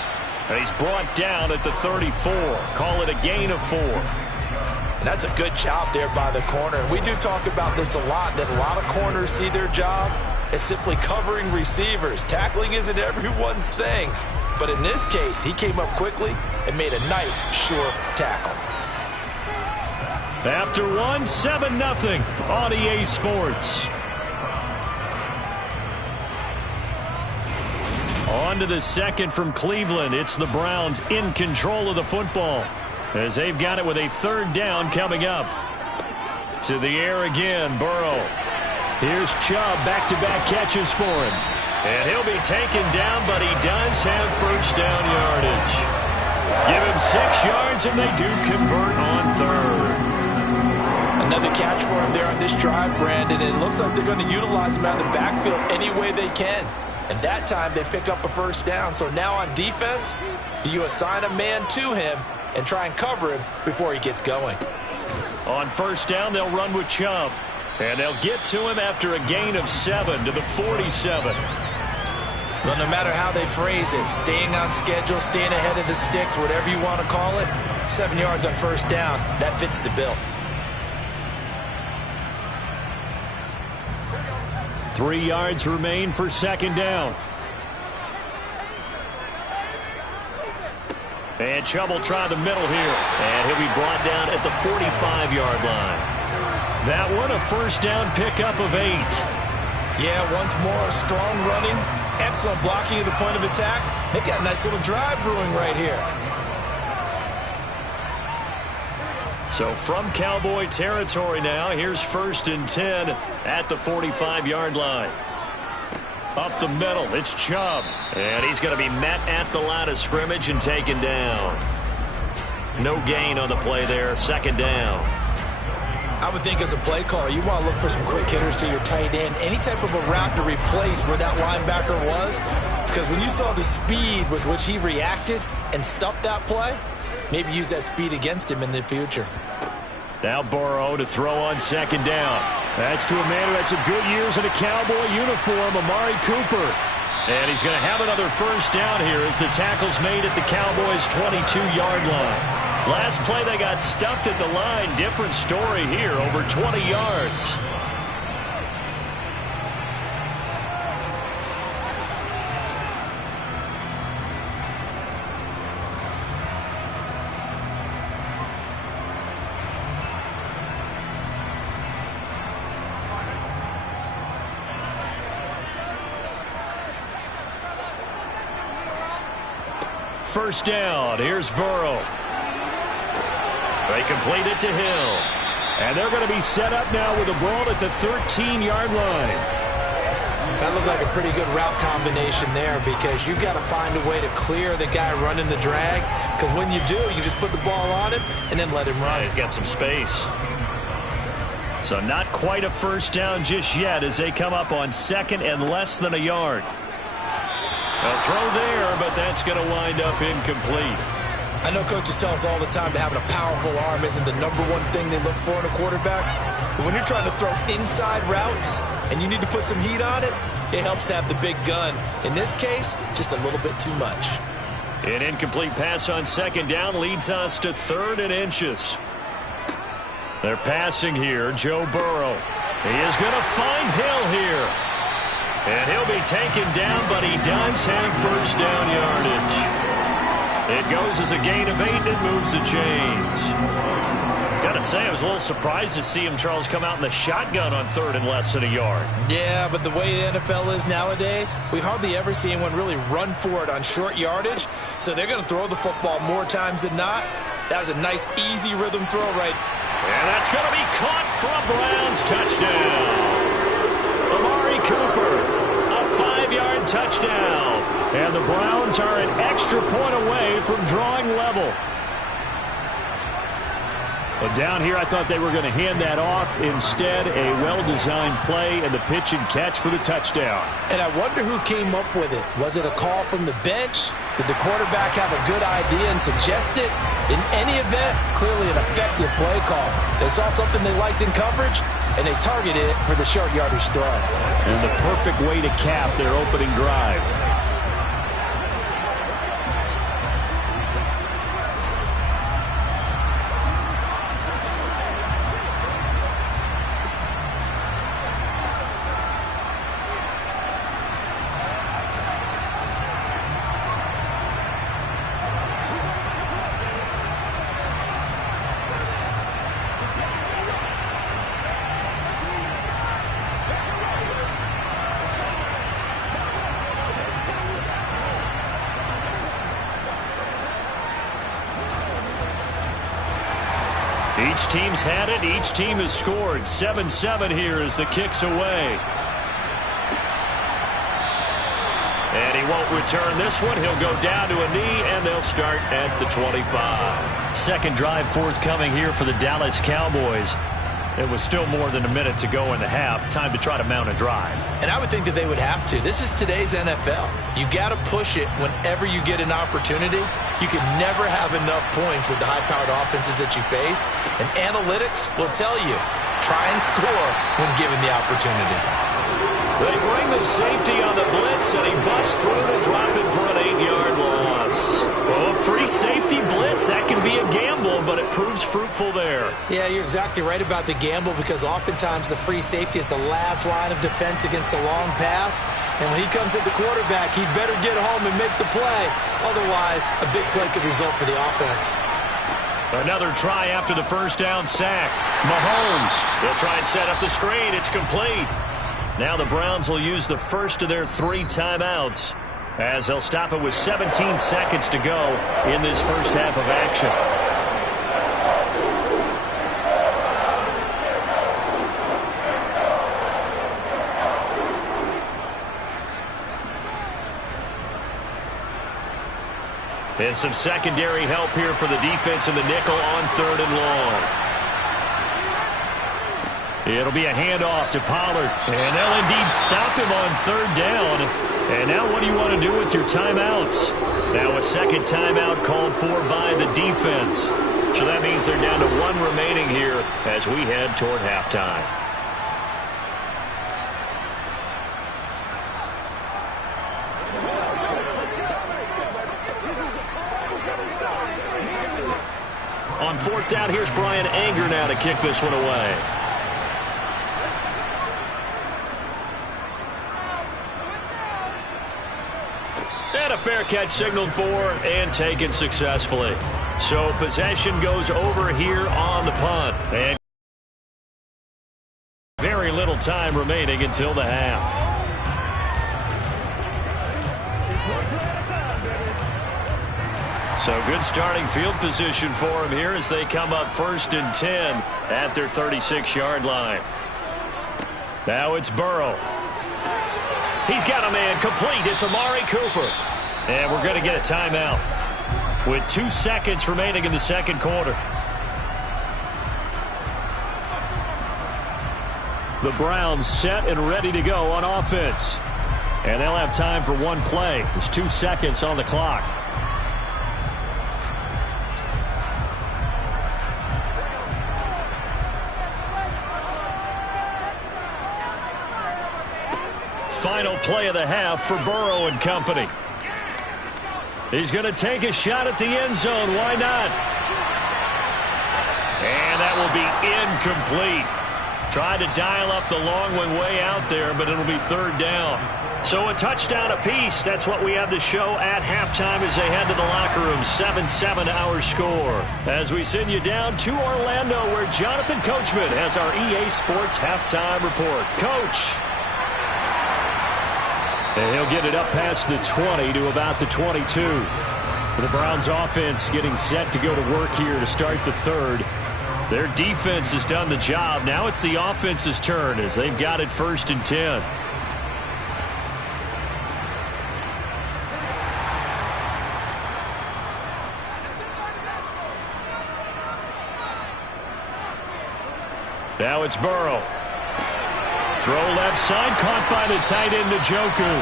And he's brought down at the 34. Call it a gain of 4. And that's a good job there by the corner. And we do talk about this a lot, that a lot of corners see their job as simply covering receivers. Tackling isn't everyone's thing. But in this case, he came up quickly and made a nice, sure tackle. After 1, 7-0 on EA Sports. On to the second from Cleveland. It's the Browns in control of the football as they've got it with a 3rd down coming up. To the air again, Burrow. Here's Chubb, back-to-back catches for him. And he'll be taken down, but he does have first down yardage. Give him 6 yards, and they do convert on 3rd. Another catch for him there on this drive, Brandon. And it looks like they're going to utilize him out of the backfield any way they can. And that time they pick up a first down. So now on defense, do you assign a man to him and try and cover him before he gets going? On first down, they'll run with Chubb. And they'll get to him after a gain of 7 to the 47. Well, no matter how they phrase it, staying on schedule, staying ahead of the sticks, whatever you want to call it, 7 yards on first down, that fits the bill. 3 yards remain for 2nd down. And Chubb will try the middle here. And he'll be brought down at the 45-yard line. That one, a first down pickup of 8. Yeah, once more, strong running, excellent blocking at the point of attack. They've got a nice little drive brewing right here. So from Cowboy territory now, here's 1st and 10 at the 45-yard line. Up the middle, it's Chubb. And he's going to be met at the line of scrimmage and taken down. No gain on the play there, 2nd down. I would think as a play caller, you want to look for some quick hitters to your tight end. Any type of a route to replace where that linebacker was. Because when you saw the speed with which he reacted and stuffed that play, maybe use that speed against him in the future. Now Burrow to throw on 2nd down. That's to a man who had some good years in a Cowboy uniform, Amari Cooper. And he's going to have another first down here as the tackle's made at the Cowboys' 22-yard line. Last play they got stuffed at the line. Different story here, over 20 yards. First down, here's Burrow. They complete it to Hill. And they're going to be set up now with a ball at the 13-yard line. That looked like a pretty good route combination there because you've got to find a way to clear the guy running the drag. Because when you do, you just put the ball on him and then let him run. He's got some space. So not quite a first down just yet as they come up on 2nd and less than a yard. A throw there, but that's going to wind up incomplete. I know coaches tell us all the time that having a powerful arm isn't the #1 thing they look for in a quarterback. But when you're trying to throw inside routes and you need to put some heat on it, it helps have the big gun. In this case, just a little bit too much. An incomplete pass on second down leads us to 3rd and inches. They're passing here. Joe Burrow. He is going to find Hill here. And he'll be taken down, but he does have first down yardage. It goes as a gain of 8, and it moves the chains. Got to say, I was a little surprised to see him, Charles, come out in the shotgun on 3rd and less than a yard. Yeah, but the way the NFL is nowadays, we hardly ever see anyone really run for it on short yardage. So they're going to throw the football more times than not. That was a nice, easy rhythm throw right. And that's going to be caught for a Browns touchdown. Amari Cooper, a 5-yard touchdown. And the Browns are an extra point away from drawing level. But down here, I thought they were going to hand that off. Instead, a well-designed play and the pitch and catch for the touchdown. And I wonder who came up with it. Was it a call from the bench? Did the quarterback have a good idea and suggest it? In any event, clearly an effective play call. They saw something they liked in coverage, and they targeted it for the short yardage throw. And the perfect way to cap their opening drive. Each team's had it. Each team has scored. 7-7 here as the kick's away. And he won't return this one. He'll go down to a knee, and they'll start at the 25. Second drive forthcoming here for the Dallas Cowboys. It was still more than a minute to go in the half. Time to try to mount a drive. And I would think that they would have to. This is today's NFL. You got to push it whenever you get an opportunity. You can never have enough points with the high-powered offenses that you face. And analytics will tell you, try and score when given the opportunity. They bring the safety on the blitz, and he busts through to drop it for an 8-yard loss. Well, a free safety blitz, that can be a gamble, but it proves fruitful there. Yeah, you're exactly right about the gamble, because oftentimes the free safety is the last line of defense against a long pass. And when he comes at the quarterback, he'd better get home and make the play. Otherwise, a big play could result for the offense. Another try after the first down sack. Mahomes, they'll try and set up the screen. It's complete. Now the Browns will use the first of their 3 timeouts as they'll stop it with 17 seconds to go in this first half of action. And some secondary help here for the defense in the nickel on 3rd and long. It'll be a handoff to Pollard, and they'll indeed stop him on 3rd down. And now what do you want to do with your timeouts? Now a second timeout called for by the defense. So that means they're down to 1 remaining here as we head toward halftime. On 4th down, here's Brian Anger now to kick this one away. And a fair catch signaled for and taken successfully. So possession goes over here on the punt. And very little time remaining until the half. So good starting field position for him here as they come up 1st and 10 at their 36-yard line. Now it's Burrow. He's got a man complete. It's Amari Cooper. And we're going to get a timeout with 2 seconds remaining in the second quarter. The Browns set and ready to go on offense. And they'll have time for one play. There's 2 seconds on the clock. Final play of the half for Burrow and company. He's going to take a shot at the end zone. Why not? And that will be incomplete. Tried to dial up the long one way out there, but it'll be third down. So a touchdown apiece. That's what we have to show at halftime as they head to the locker room. 7-7 our score. As we send you down to Orlando, where Jonathan Coachman has our EA Sports halftime report. Coach. And he'll get it up past the 20 to about the 22. The Browns offense getting set to go to work here to start the third. Their defense has done the job. Now it's the offense's turn as they've got it 1st and 10. Now it's Burrow. Throw left side, caught by the tight end Njoku.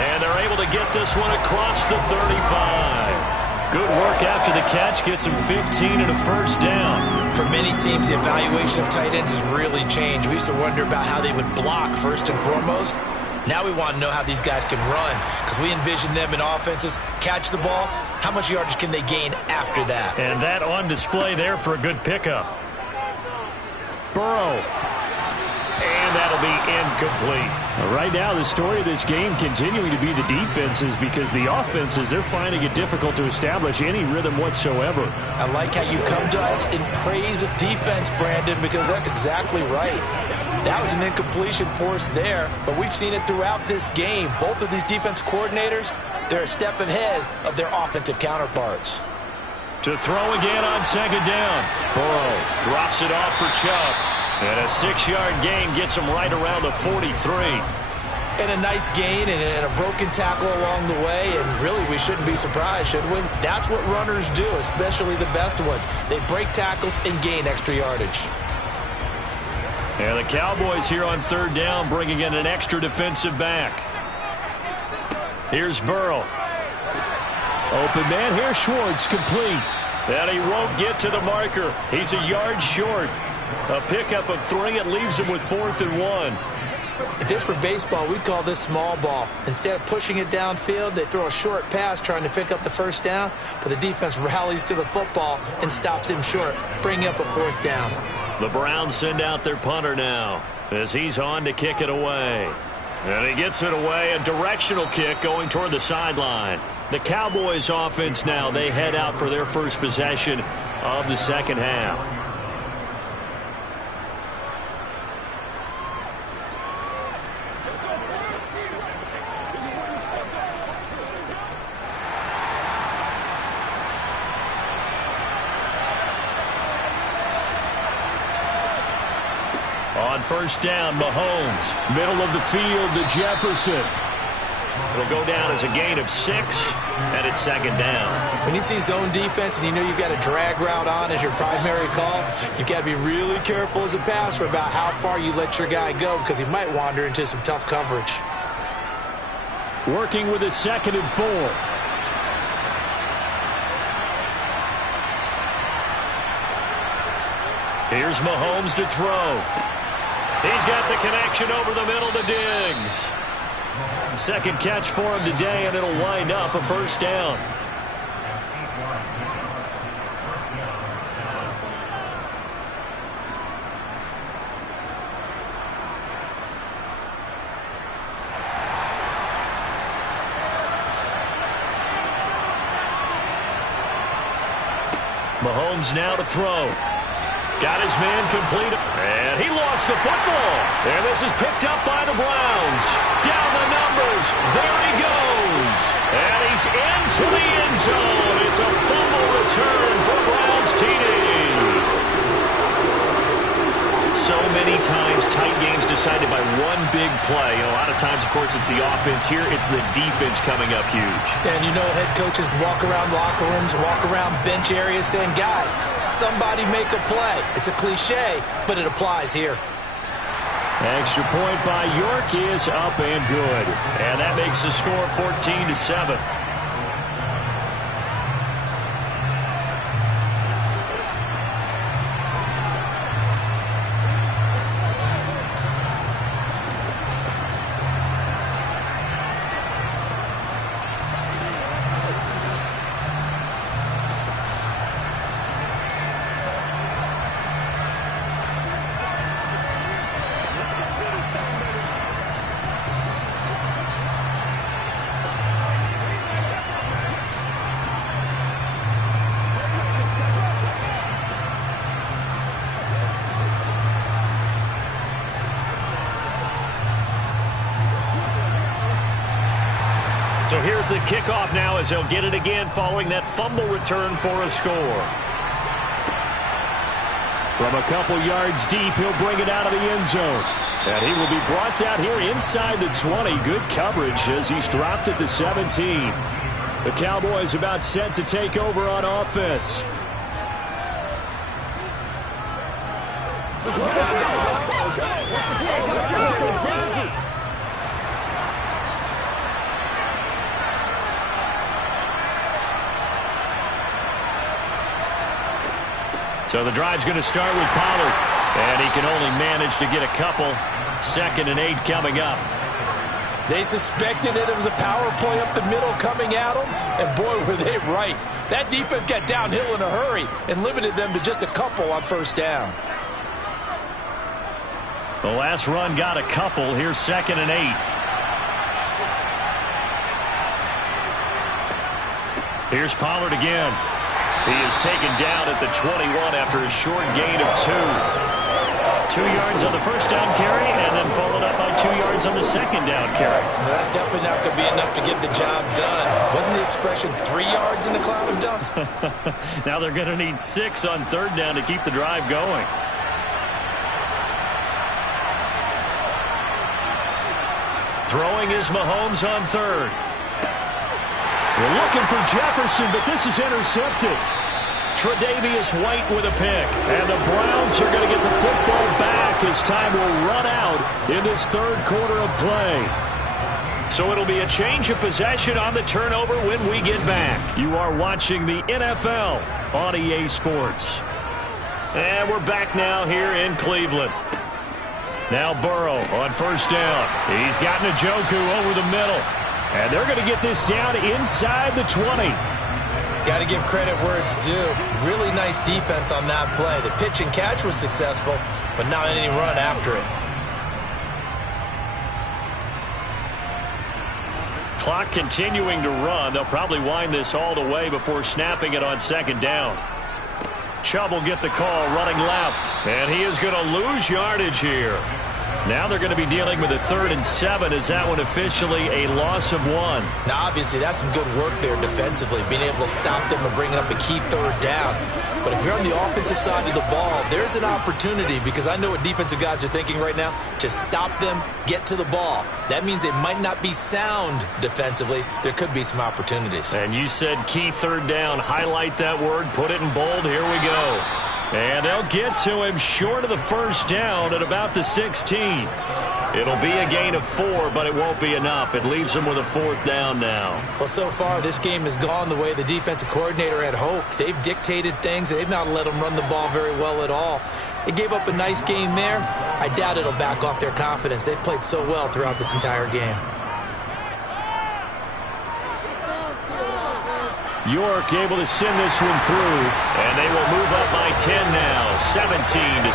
And they're able to get this one across the 35. Good work after the catch, gets him 15 and a first down. For many teams, the evaluation of tight ends has really changed. We used to wonder about how they would block first and foremost. Now we want to know how these guys can run, because we envision them in offenses catch the ball. How much yardage can they gain after that? And that on display there for a good pickup. Burrow. And that'll be incomplete. Right now, the story of this game continuing to be the defenses, because the offenses, they're finding it difficult to establish any rhythm whatsoever. I like how you come to us in praise of defense, Brandon, because that's exactly right. That was an incompletion force there, but we've seen it throughout this game. Both of these defense coordinators, they're a step ahead of their offensive counterparts. To throw again on 2nd down. Burrow drops it off for Chubb. And a 6-yard gain gets him right around the 43. And a nice gain and a broken tackle along the way. And really, we shouldn't be surprised, should we? That's what runners do, especially the best ones. They break tackles and gain extra yardage. And the Cowboys here on 3rd down, bringing in an extra defensive back. Here's Burrow. Open man here, Schwartz, complete. And he won't get to the marker. He's a yard short. A pickup of 3. It leaves him with 4th and 1. If this were baseball, we'd call this small ball. Instead of pushing it downfield, they throw a short pass trying to pick up the 1st down, but the defense rallies to the football and stops him short, bringing up a 4th down. The Browns send out their punter now as he's on to kick it away. And he gets it away, a directional kick going toward the sideline. The Cowboys offense now, they head out for their first possession of the second half. On 1st down, Mahomes, middle of the field to Jefferson. It'll go down as a gain of 6, and it's 2nd down. When you see zone defense and you know you've got a drag route on as your primary call, you've got to be really careful as a passer about how far you let your guy go, because he might wander into some tough coverage. Working with a 2nd and 4. Here's Mahomes to throw. He's got the connection over the middle to Diggs. 2nd catch for him today, and it'll wind up a 1st down. Mahomes now to throw. Got his man complete. And he lost the football. And this is picked up by the Browns. Down the numbers. There he goes. And he's into the end zone. It's a fumble return for Browns TD. So many times, tight games decided by one big play. A lot of times, of course, it's the offense. Here, it's the defense coming up huge. And you know, head coaches walk around locker rooms, walk around bench areas saying, guys, somebody make a play. It's a cliche, but it applies here. Extra point by York is up and good. And that makes the score 14-7. So here's the kickoff now as they'll get it again following that fumble return for a score. From a couple yards deep, he'll bring it out of the end zone. And he will be brought down here inside the 20. Good coverage as he's dropped at the 17. The Cowboys about set to take over on offense. So the drive's going to start with Pollard. And he can only manage to get a couple. 2nd and 8 coming up. They suspected it was a power play up the middle coming at them. And boy, were they right. That defense got downhill in a hurry and limited them to just a couple on first down. The last run got a couple. Here's 2nd and 8. Here's Pollard again. He is taken down at the 21 after a short gain of 2. 2 yards on the first down carry and then followed up by 2 yards on the second down carry. No, that's definitely not going to be enough to get the job done. Wasn't the expression 3 yards in a cloud of dust? Now they're going to need 6 on 3rd down to keep the drive going. Throwing is Mahomes on 3rd. They're looking for Jefferson, but this is intercepted. Tre'Davious White with a pick. And the Browns are going to get the football back as time will run out in this 3rd quarter of play. So it'll be a change of possession on the turnover when we get back. You are watching the NFL on EA Sports. And we're back now here in Cleveland. Now Burrow on first down. He's got Njoku over the middle. And they're going to get this down inside the 20. Got to give credit where it's due. Really nice defense on that play. The pitch and catch was successful, but not any run after it. Clock continuing to run. They'll probably wind this all the way before snapping it on 2nd down. Chubb will get the call running left. And he is going to lose yardage here. Now they're going to be dealing with a 3rd and 7. Is that one officially a loss of 1? Now, obviously, that's some good work there defensively, being able to stop them and bringing up a key 3rd down. But if you're on the offensive side of the ball, there's an opportunity because I know what defensive guys are thinking right now. Just stop them, get to the ball. That means they might not be sound defensively. There could be some opportunities. And you said key 3rd down. Highlight that word. Put it in bold. Here we go. And they'll get to him short of the first down at about the 16. It'll be a gain of 4, but it won't be enough. It leaves them with a 4th down now. Well, so far, this game has gone the way the defensive coordinator had hoped. They've dictated things. They've not let them run the ball very well at all. They gave up a nice game there. I doubt it'll back off their confidence. They've played so well throughout this entire game. York able to send this one through. And they will move up by 10 now, 17-7.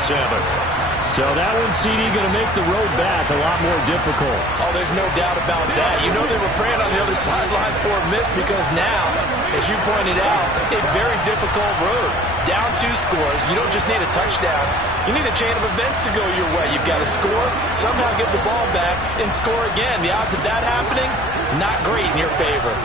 So that one, CD, going to make the road back a lot more difficult. Oh, there's no doubt about that. You know they were praying on the other sideline for a miss because now, as you pointed out, a very difficult road. Down 2 scores. You don't just need a touchdown. You need a chain of events to go your way. You've got to score, somehow get the ball back, and score again. The odds of that happening, not great in your favor.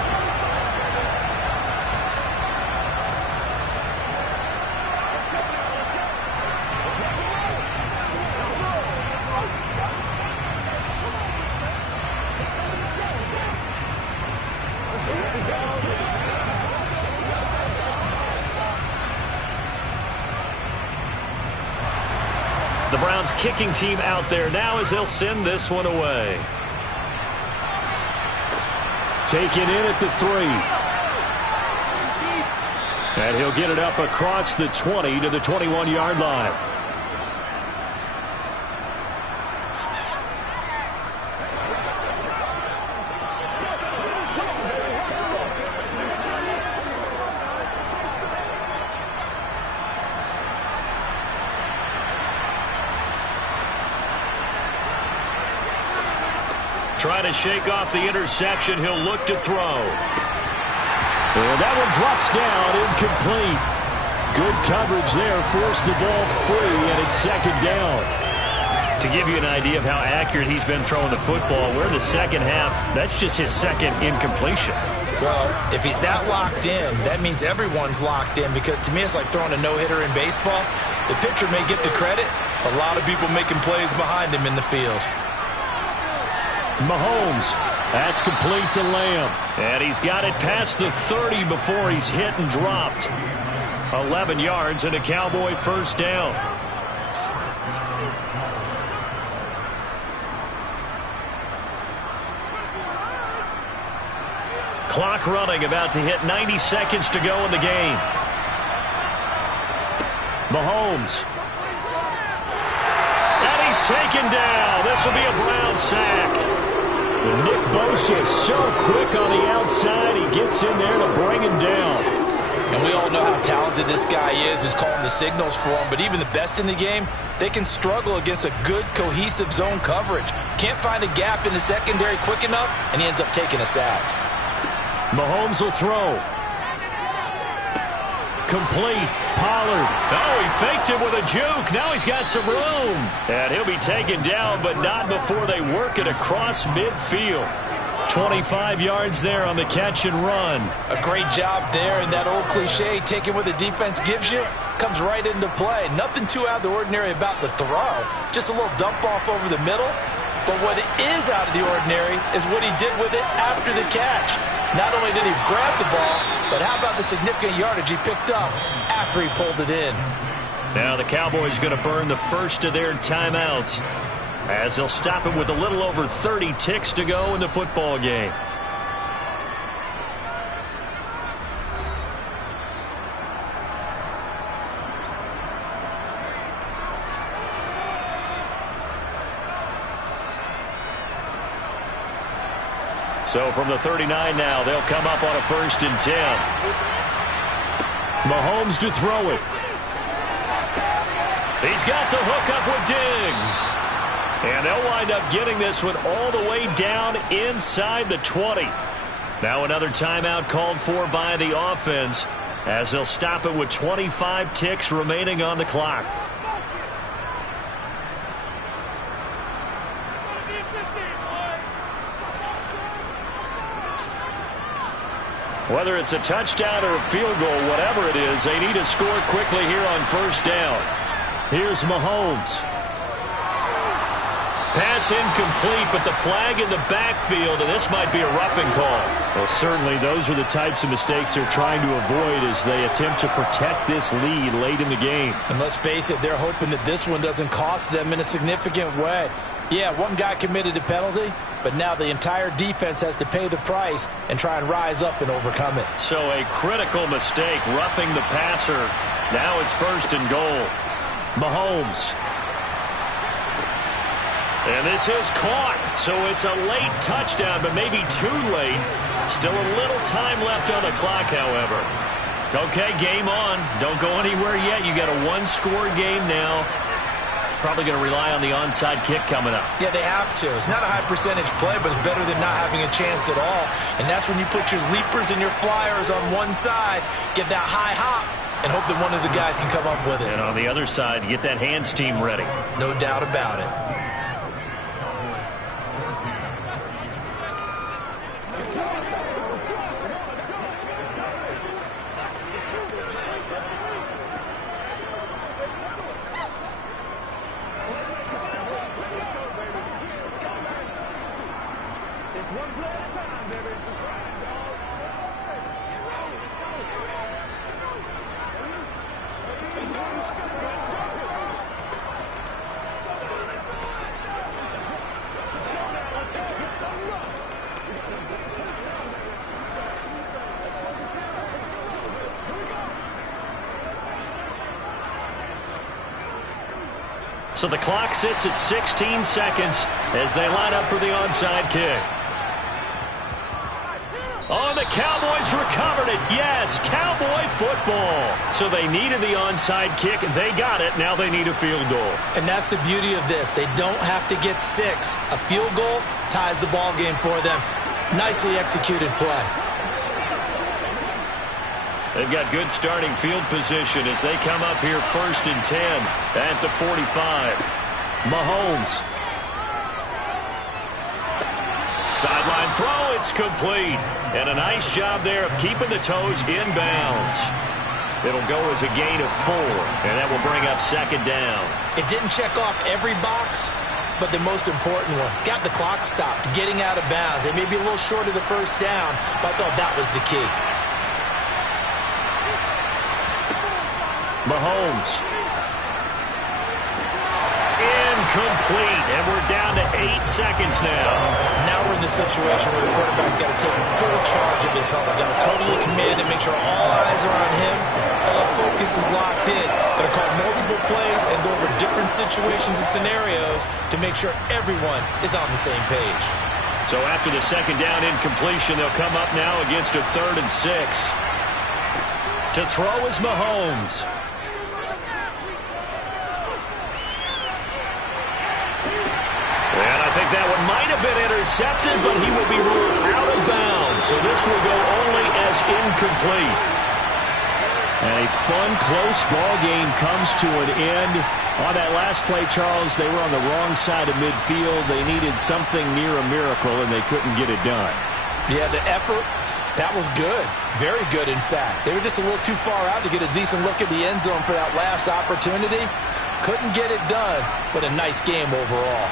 The Browns kicking team out there now as they'll send this one away. Taken in at the 3. And he'll get it up across the 20 to the 21-yard line. Trying to shake off the interception. He'll look to throw. And that one drops down, incomplete. Good coverage there, forced the ball free, and it's second down. To give you an idea of how accurate he's been throwing the football, we're in the second half. That's just his second incompletion. Well, if he's that locked in, that means everyone's locked in, because to me it's like throwing a no-hitter in baseball. The pitcher may get the credit. A lot of people making plays behind him in the field. Mahomes, that's complete to Lamb. And he's got it past the 30 before he's hit and dropped. 11 yards and a Cowboy first down. Clock running, about to hit 90 seconds to go in the game. Mahomes. And he's taken down. This will be a Brown sack. Nick Bosa so quick on the outside. He gets in there to bring him down. And we all know how talented this guy is, who's calling the signals for him. But even the best in the game, they can struggle against a good, cohesive zone coverage. Can't find a gap in the secondary quick enough, and he ends up taking a sack. Mahomes will throw. Complete. Pollard. Oh, he faked it with a juke. Now he's got some room. And he'll be taken down, but not before they work it across midfield. 25 yards there on the catch and run. A great job there, and that old cliche, taking what the defense gives you, comes right into play. Nothing too out of the ordinary about the throw. Just a little dump off over the middle. But what is out of the ordinary is what he did with it after the catch. Not only did he grab the ball, but how about the significant yardage he picked up after he pulled it in. Now the Cowboys going to burn the first of their timeouts as they'll stop it with a little over 30 ticks to go in the football game. So from the 39 now, they'll come up on a 1st and 10. Mahomes to throw it. He's got the hook up with Diggs. And they'll wind up getting this one all the way down inside the 20. Now another timeout called for by the offense as they'll stop it with 25 ticks remaining on the clock. Whether it's a touchdown or a field goal, whatever it is, they need to score quickly here on 1st down. Here's Mahomes. Pass incomplete, but the flag in the backfield, and this might be a roughing call. Well, certainly those are the types of mistakes they're trying to avoid as they attempt to protect this lead late in the game. And let's face it, they're hoping that this one doesn't cost them in a significant way. Yeah, one guy committed a penalty, but now the entire defense has to pay the price and try and rise up and overcome it. So a critical mistake, roughing the passer. Now it's 1st and goal. Mahomes. And this is caught, so it's a late touchdown, but maybe too late. Still a little time left on the clock, however. Okay, game on. Don't go anywhere yet. You got a one-score game now. Probably going to rely on the onside kick coming up. Yeah, they have to. It's not a high percentage play, but it's better than not having a chance at all. And that's when you put your leapers and your flyers on one side, get that high hop, and hope that one of the guys can come up with it. And on the other side, get that hands team ready. No doubt about it. So the clock sits at 16 seconds as they line up for the onside kick. Oh, the Cowboys recovered it. Yes, Cowboy football. So they needed the onside kick. They got it. Now they need a field goal. And that's the beauty of this. They don't have to get 6. A field goal ties the ball game for them. Nicely executed play. They've got good starting field position as they come up here 1st and 10 at the 45. Mahomes. Sideline throw, it's complete. And a nice job there of keeping the toes in bounds. It'll go as a gain of 4, and that will bring up 2nd down. It didn't check off every box, but the most important one. Got the clock stopped, getting out of bounds. It may be a little short of the 1st down, but I thought that was the key. Mahomes. Incomplete, and we're down to 8 seconds now. Now we're in the situation where the quarterback's got to take full charge of his helmet. Got to totally command it, make sure all eyes are on him. All focus is locked in. Got to call multiple plays and go over different situations and scenarios to make sure everyone is on the same page. So after the 2nd down incompletion, they'll come up now against a 3rd and 6. To throw is Mahomes. And I think that one might have been intercepted, but he will be ruled out of bounds. So this will go only as incomplete. And a fun, close ball game comes to an end. On that last play, Charles, they were on the wrong side of midfield. They needed something near a miracle, and they couldn't get it done. Yeah, the effort, that was good. Very good, in fact. They were just a little too far out to get a decent look at the end zone for that last opportunity. Couldn't get it done, but a nice game overall.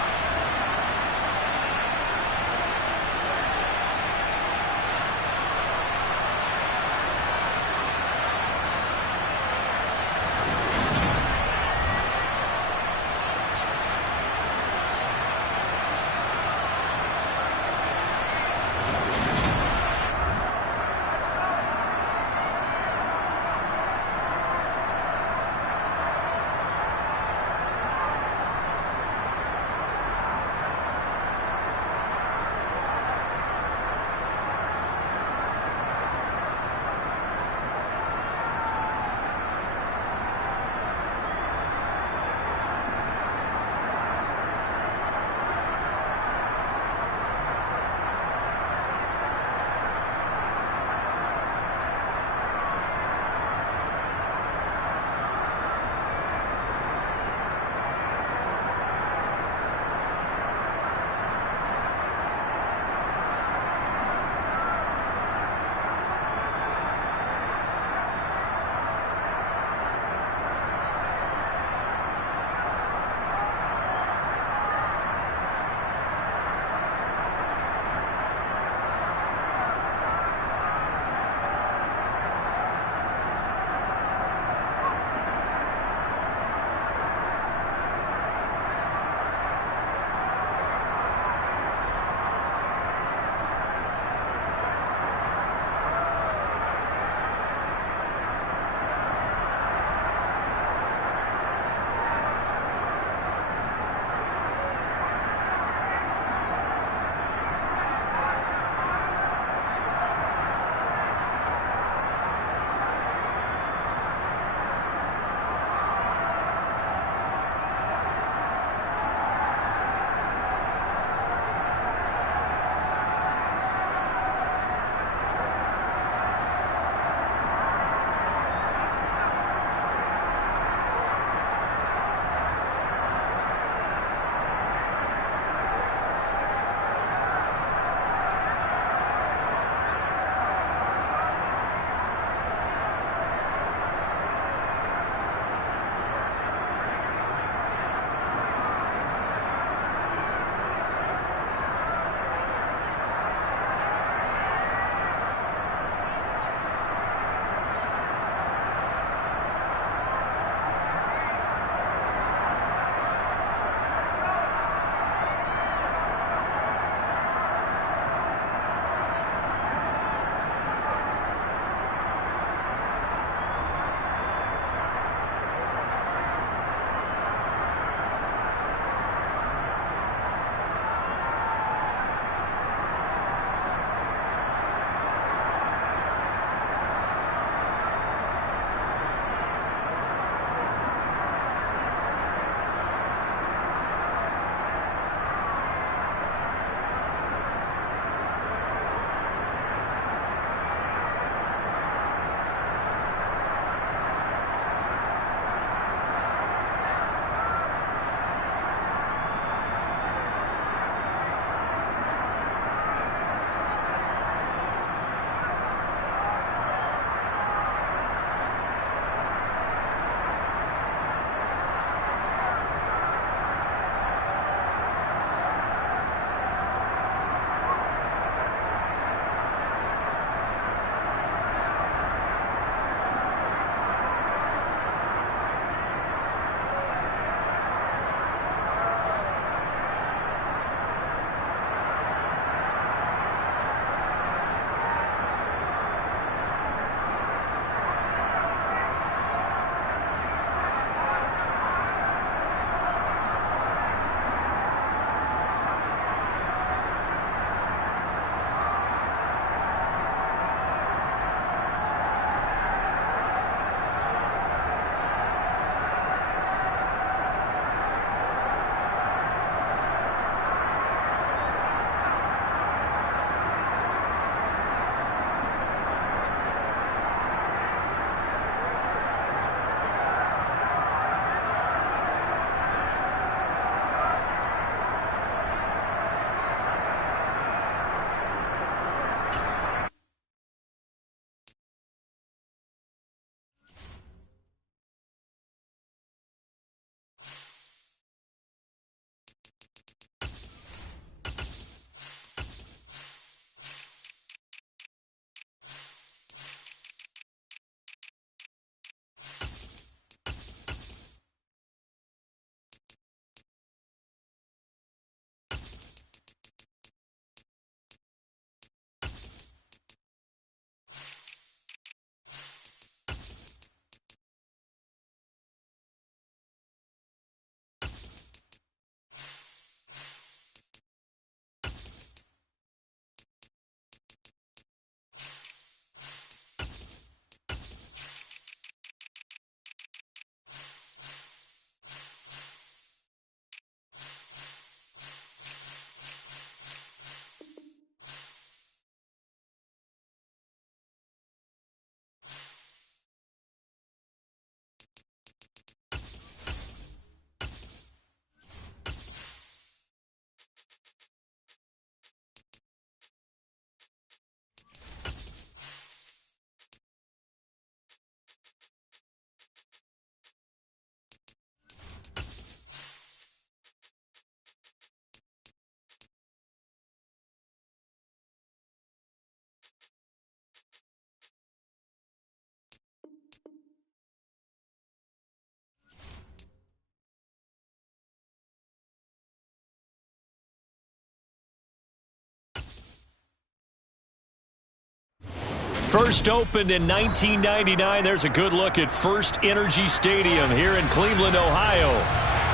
First opened in 1999. There's a good look at First Energy Stadium here in Cleveland, Ohio.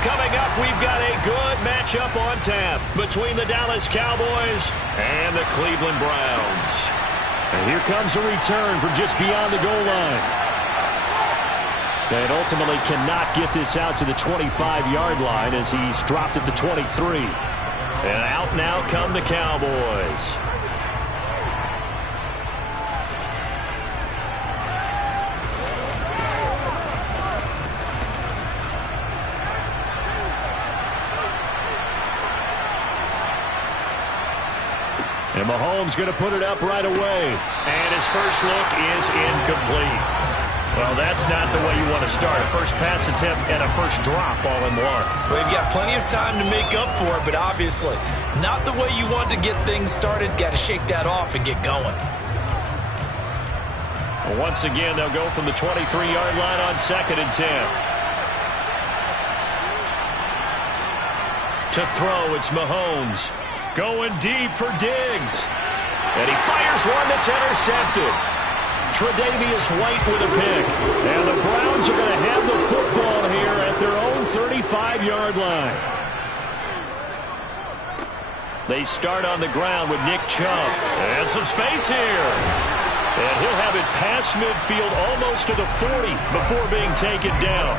Coming up, we've got a good matchup on tap between the Dallas Cowboys and the Cleveland Browns. And here comes a return from just beyond the goal line. And ultimately cannot get this out to the 25-yard line as he's dropped at the 23. And out now come the Cowboys. And Mahomes going to put it up right away. And his first look is incomplete. Well, that's not the way you want to start. A first pass attempt and a first drop all in one. Well, you've got plenty of time to make up for it, but obviously not the way you want to get things started. Got to shake that off and get going. Well, once again, they'll go from the 23-yard line on 2nd and 10. To throw, it's Mahomes. Going deep for Diggs. And he fires one that's intercepted. Tre'Davious White with a pick. And the Browns are going to have the football here at their own 35-yard line. They start on the ground with Nick Chubb. And some space here. And he'll have it past midfield almost to the 40 before being taken down.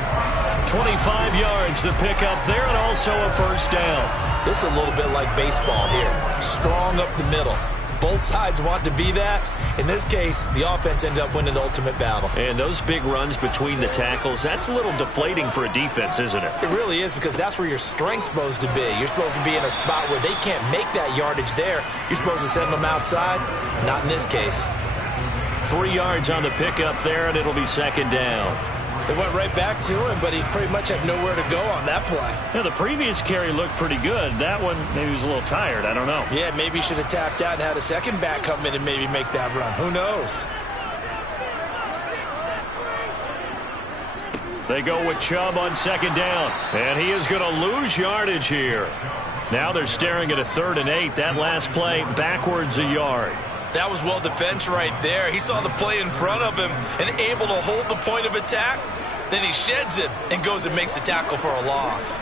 25 yards the pick up there and also a first down. This is a little bit like baseball here. Strong up the middle. Both sides want to be that. In this case, the offense ended up winning the ultimate battle. And those big runs between the tackles, that's a little deflating for a defense, isn't it? It really is, because that's where your strength's supposed to be. You're supposed to be in a spot where they can't make that yardage there. You're supposed to send them outside. Not in this case. 3 yards on the pickup there, and it'll be second down. They went right back to him, but he pretty much had nowhere to go on that play. Yeah, the previous carry looked pretty good. That one, maybe he was a little tired. I don't know. Yeah, maybe he should have tapped out and had a second back come in and maybe make that run. Who knows? They go with Chubb on second down, and he is going to lose yardage here. Now they're staring at a 3rd and 8. That last play, backwards a yard. That was well defense right there. He saw the play in front of him and able to hold the point of attack. Then he sheds it and goes and makes a tackle for a loss.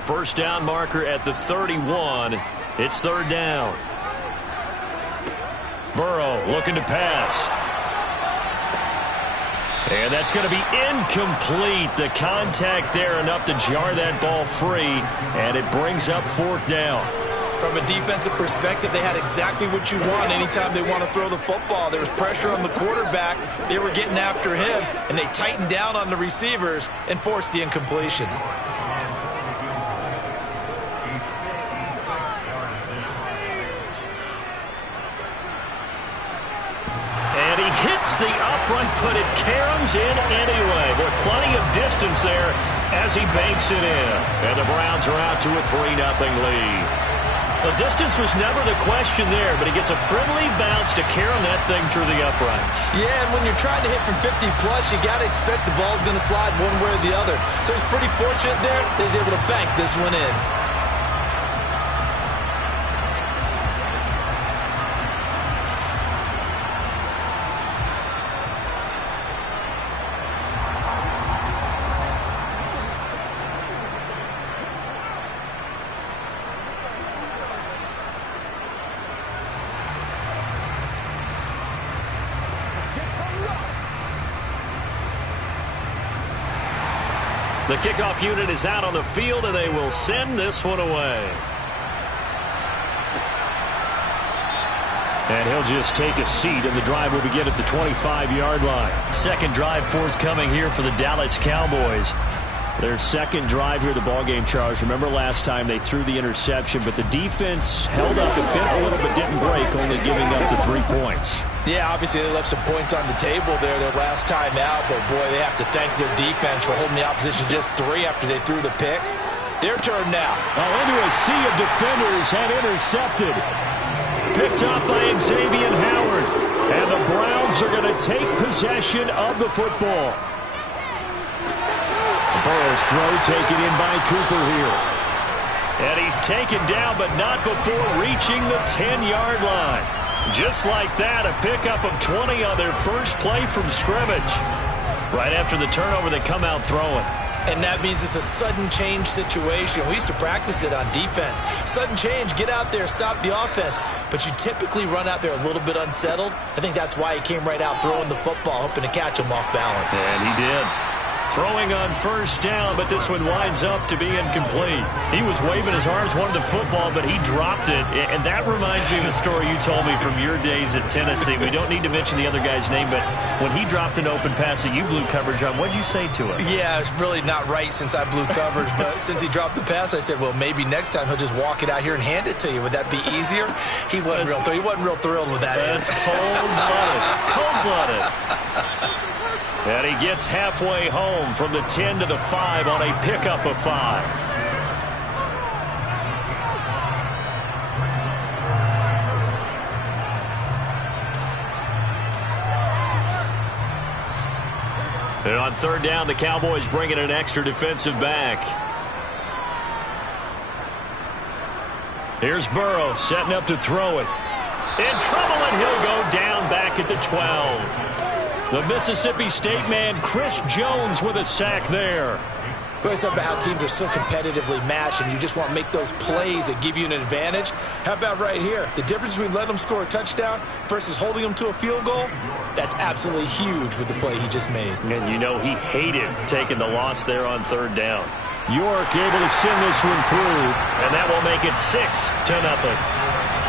First down marker at the 31. It's 3rd down. Burrow looking to pass. And that's going to be incomplete. The contact there enough to jar that ball free, and it brings up 4th down. From a defensive perspective, they had exactly what you want anytime they want to throw the football. There was pressure on the quarterback. They were getting after him, and they tightened down on the receivers and forced the incompletion. And he hits the upright, but it caroms in anyway. But plenty of distance there as he banks it in. And the Browns are out to a 3-0 lead. The distance was never the question there, but he gets a friendly bounce to carom that thing through the uprights. Yeah, and when you're trying to hit from 50-plus, you got to expect the ball's going to slide one way or the other. So he's pretty fortunate there that he's able to bank this one in. The kickoff unit is out on the field, and they will send this one away. And he'll just take a seat, and the drive will begin at the 25-yard line. Second drive forthcoming here for the Dallas Cowboys. Their second drive here, the ballgame, Charles. Remember last time they threw the interception, but the defense held up a little bit, didn't break, only giving up the 3 points. Yeah, obviously they left some points on the table there their last time out, but boy, they have to thank their defense for holding the opposition just 3 after they threw the pick. Their turn now. Oh, into a sea of defenders and intercepted. Picked up by Xavier Howard. And the Browns are going to take possession of the football. Burrow's throw taken in by Cooper here. And he's taken down, but not before reaching the 10-yard line. Just like that, a pickup of 20 on their first play from scrimmage. Right after the turnover, they come out throwing. And that means it's a sudden change situation. We used to practice it on defense. Sudden change, get out there, stop the offense. But you typically run out there a little bit unsettled. I think that's why he came right out throwing the football, hoping to catch him off balance. And he did. Throwing on first down, but this one winds up to be incomplete. He was waving his arms, wanted the football, but he dropped it. And that reminds me of a story you told me from your days at Tennessee. We don't need to mention the other guy's name, but when he dropped an open pass that you blew coverage on, what did you say to him? Yeah, it's really not right since I blew coverage, but since he dropped the pass, I said, well, maybe next time he'll just walk it out here and hand it to you. Would that be easier? He wasn't real thrilled with that. That's cold-blooded. Cold-blooded. And he gets halfway home from the 10 to the 5 on a pickup of 5. And on third down, the Cowboys bring in an extra defensive back. Here's Burrow setting up to throw it. In trouble, and he'll go down back at the 12. The Mississippi State man, Chris Jones, with a sack there. We always talk about how teams are so competitively matched and you just want to make those plays that give you an advantage. How about right here? The difference between letting them score a touchdown versus holding them to a field goal, that's absolutely huge with the play he just made. And you know he hated taking the loss there on third down. York able to send this one through, and that will make it 6-0.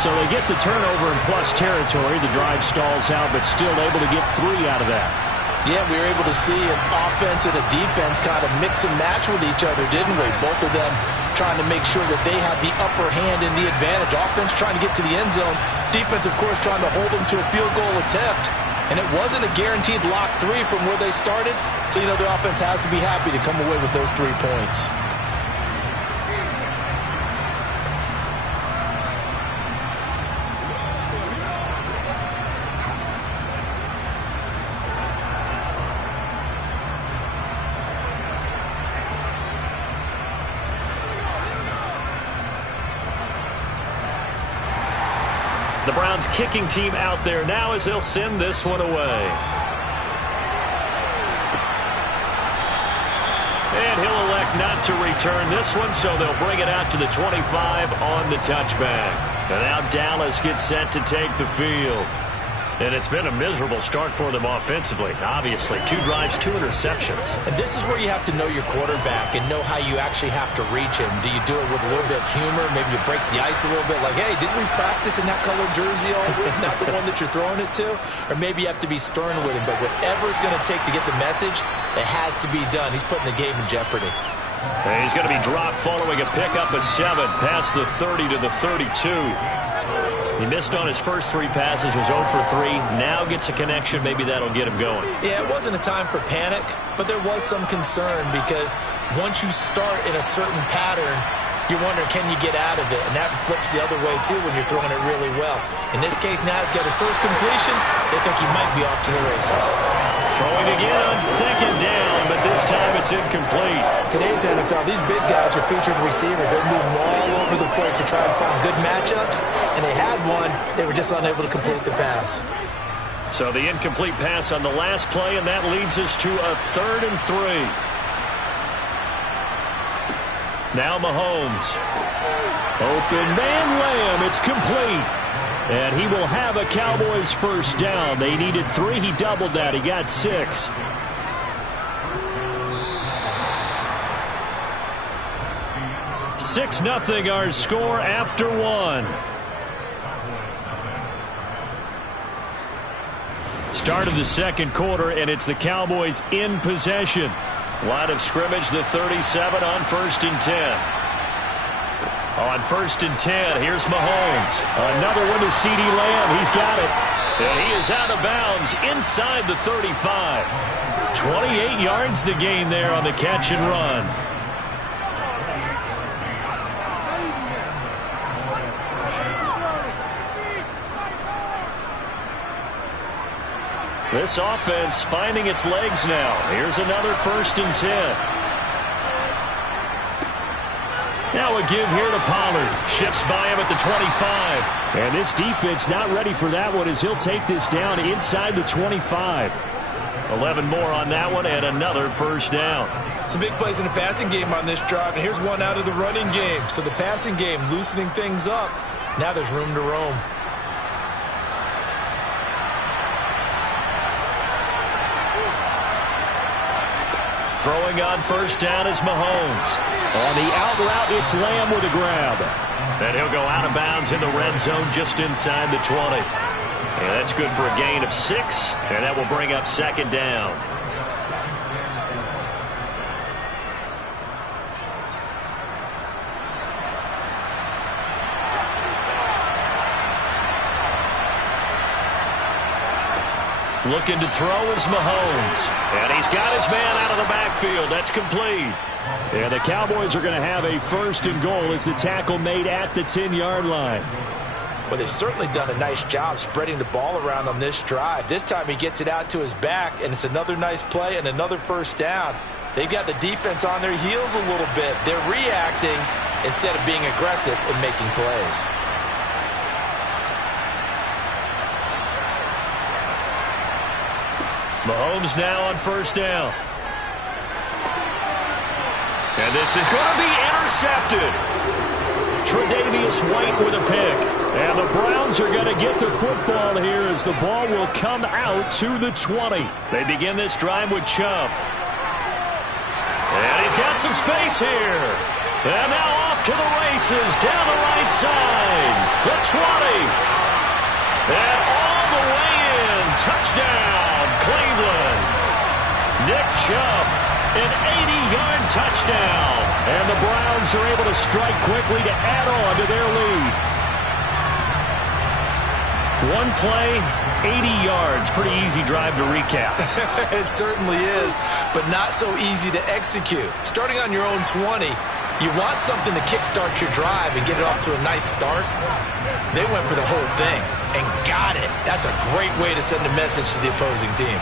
So they get the turnover in plus territory. The drive stalls out, but still able to get 3 out of that. Yeah, we were able to see an offense and a defense kind of mix and match with each other, didn't we? Both of them trying to make sure that they have the upper hand and the advantage. Offense trying to get to the end zone. Defense, of course, trying to hold them to a field goal attempt. And it wasn't a guaranteed lock 3 from where they started. So, you know, the offense has to be happy to come away with those 3 points. The Browns kicking team out there now as they'll send this one away. And he'll elect not to return this one, so they'll bring it out to the 25 on the touchback. And now Dallas gets set to take the field. And it's been a miserable start for them offensively, obviously. 2 drives, 2 interceptions. And this is where you have to know your quarterback and know how you actually have to reach him. Do you do it with a little bit of humor? Maybe you break the ice a little bit, like, hey, didn't we practice in that colored jersey all week, not the one that you're throwing it to? Or maybe you have to be stern with him. But whatever it's going to take to get the message, it has to be done. He's putting the game in jeopardy. And he's going to be dropped following a pickup of 7 past the 30 to the 32. He missed on his first 3 passes, was 0 for 3. Now gets a connection. Maybe that'll get him going. Yeah, it wasn't a time for panic, but there was some concern because once you start in a certain pattern, you're wondering, can you get out of it? And that flips the other way, too, when you're throwing it really well. In this case, now he's got his first completion. They think he might be off to the races. Throwing again on second down, but this time it's incomplete. Today's NFL, these big guys are featured receivers. They're moving all over the place to try and find good matchups, and they had one. They were just unable to complete the pass. So the incomplete pass on the last play, and that leads us to a 3rd and 3. Now Mahomes. Open man Lamb. It's complete. And he will have a Cowboys first down. They needed 3. He doubled that. He got 6. (6-0) our score after 1. Start of the second quarter, and it's the Cowboys in possession. Line of scrimmage, the 37 on 1st and 10. On 1st and 10, here's Mahomes. Another one to CeeDee Lamb. He's got it. And he is out of bounds inside the 35. 28 yards the gain there on the catch and run. This offense finding its legs now. Here's another 1st and 10. Now a give here to Pollard. Shifts by him at the 25. And this defense not ready for that one as he'll take this down inside the 25. 11 more on that one and another first down. Some big plays in the passing game on this drive, and here's one out of the running game. So the passing game loosening things up. Now there's room to roam. Throwing on first down is Mahomes. On the out route, it's Lamb with a grab. And he'll go out of bounds in the red zone just inside the 20. And that's good for a gain of 6, and that will bring up second down. Looking to throw is Mahomes. And he's got his man out of the backfield. That's complete. And the Cowboys are going to have a first and goal as the tackle made at the 10-yard line. Well, they've certainly done a nice job spreading the ball around on this drive. This time he gets it out to his back, and it's another nice play and another first down. They've got the defense on their heels a little bit. They're reacting instead of being aggressive and making plays. Mahomes now on first down. And this is going to be intercepted. Tre'Davious White with a pick. And the Browns are going to get the football here as the ball will come out to the 20. They begin this drive with Chubb. And he's got some space here. And now off to the races down the right side. The 20. And all the way in. Touchdown, Cleveland. Nick Chubb, an 80-yard touchdown. And the Browns are able to strike quickly to add on to their lead. One play, 80 yards. Pretty easy drive to recap. It certainly is, but not so easy to execute. Starting on your own 20, you want something to kickstart your drive and get it off to a nice start. They went for the whole thing and got it. That's a great way to send a message to the opposing team.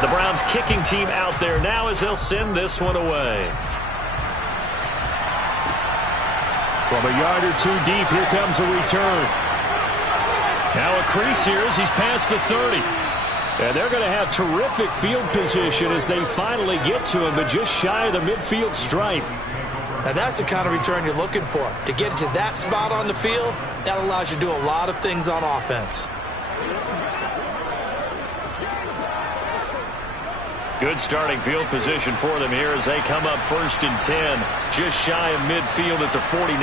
The Browns kicking team out there now as they'll send this one away. From a yard or two deep, here comes a return. Now a crease here as he's past the 30. And they're going to have terrific field position as they finally get to him, but just shy of the midfield stripe. Now that's the kind of return you're looking for. To get to that spot on the field, that allows you to do a lot of things on offense. Good starting field position for them here as they come up first and 10. Just shy of midfield at the 49.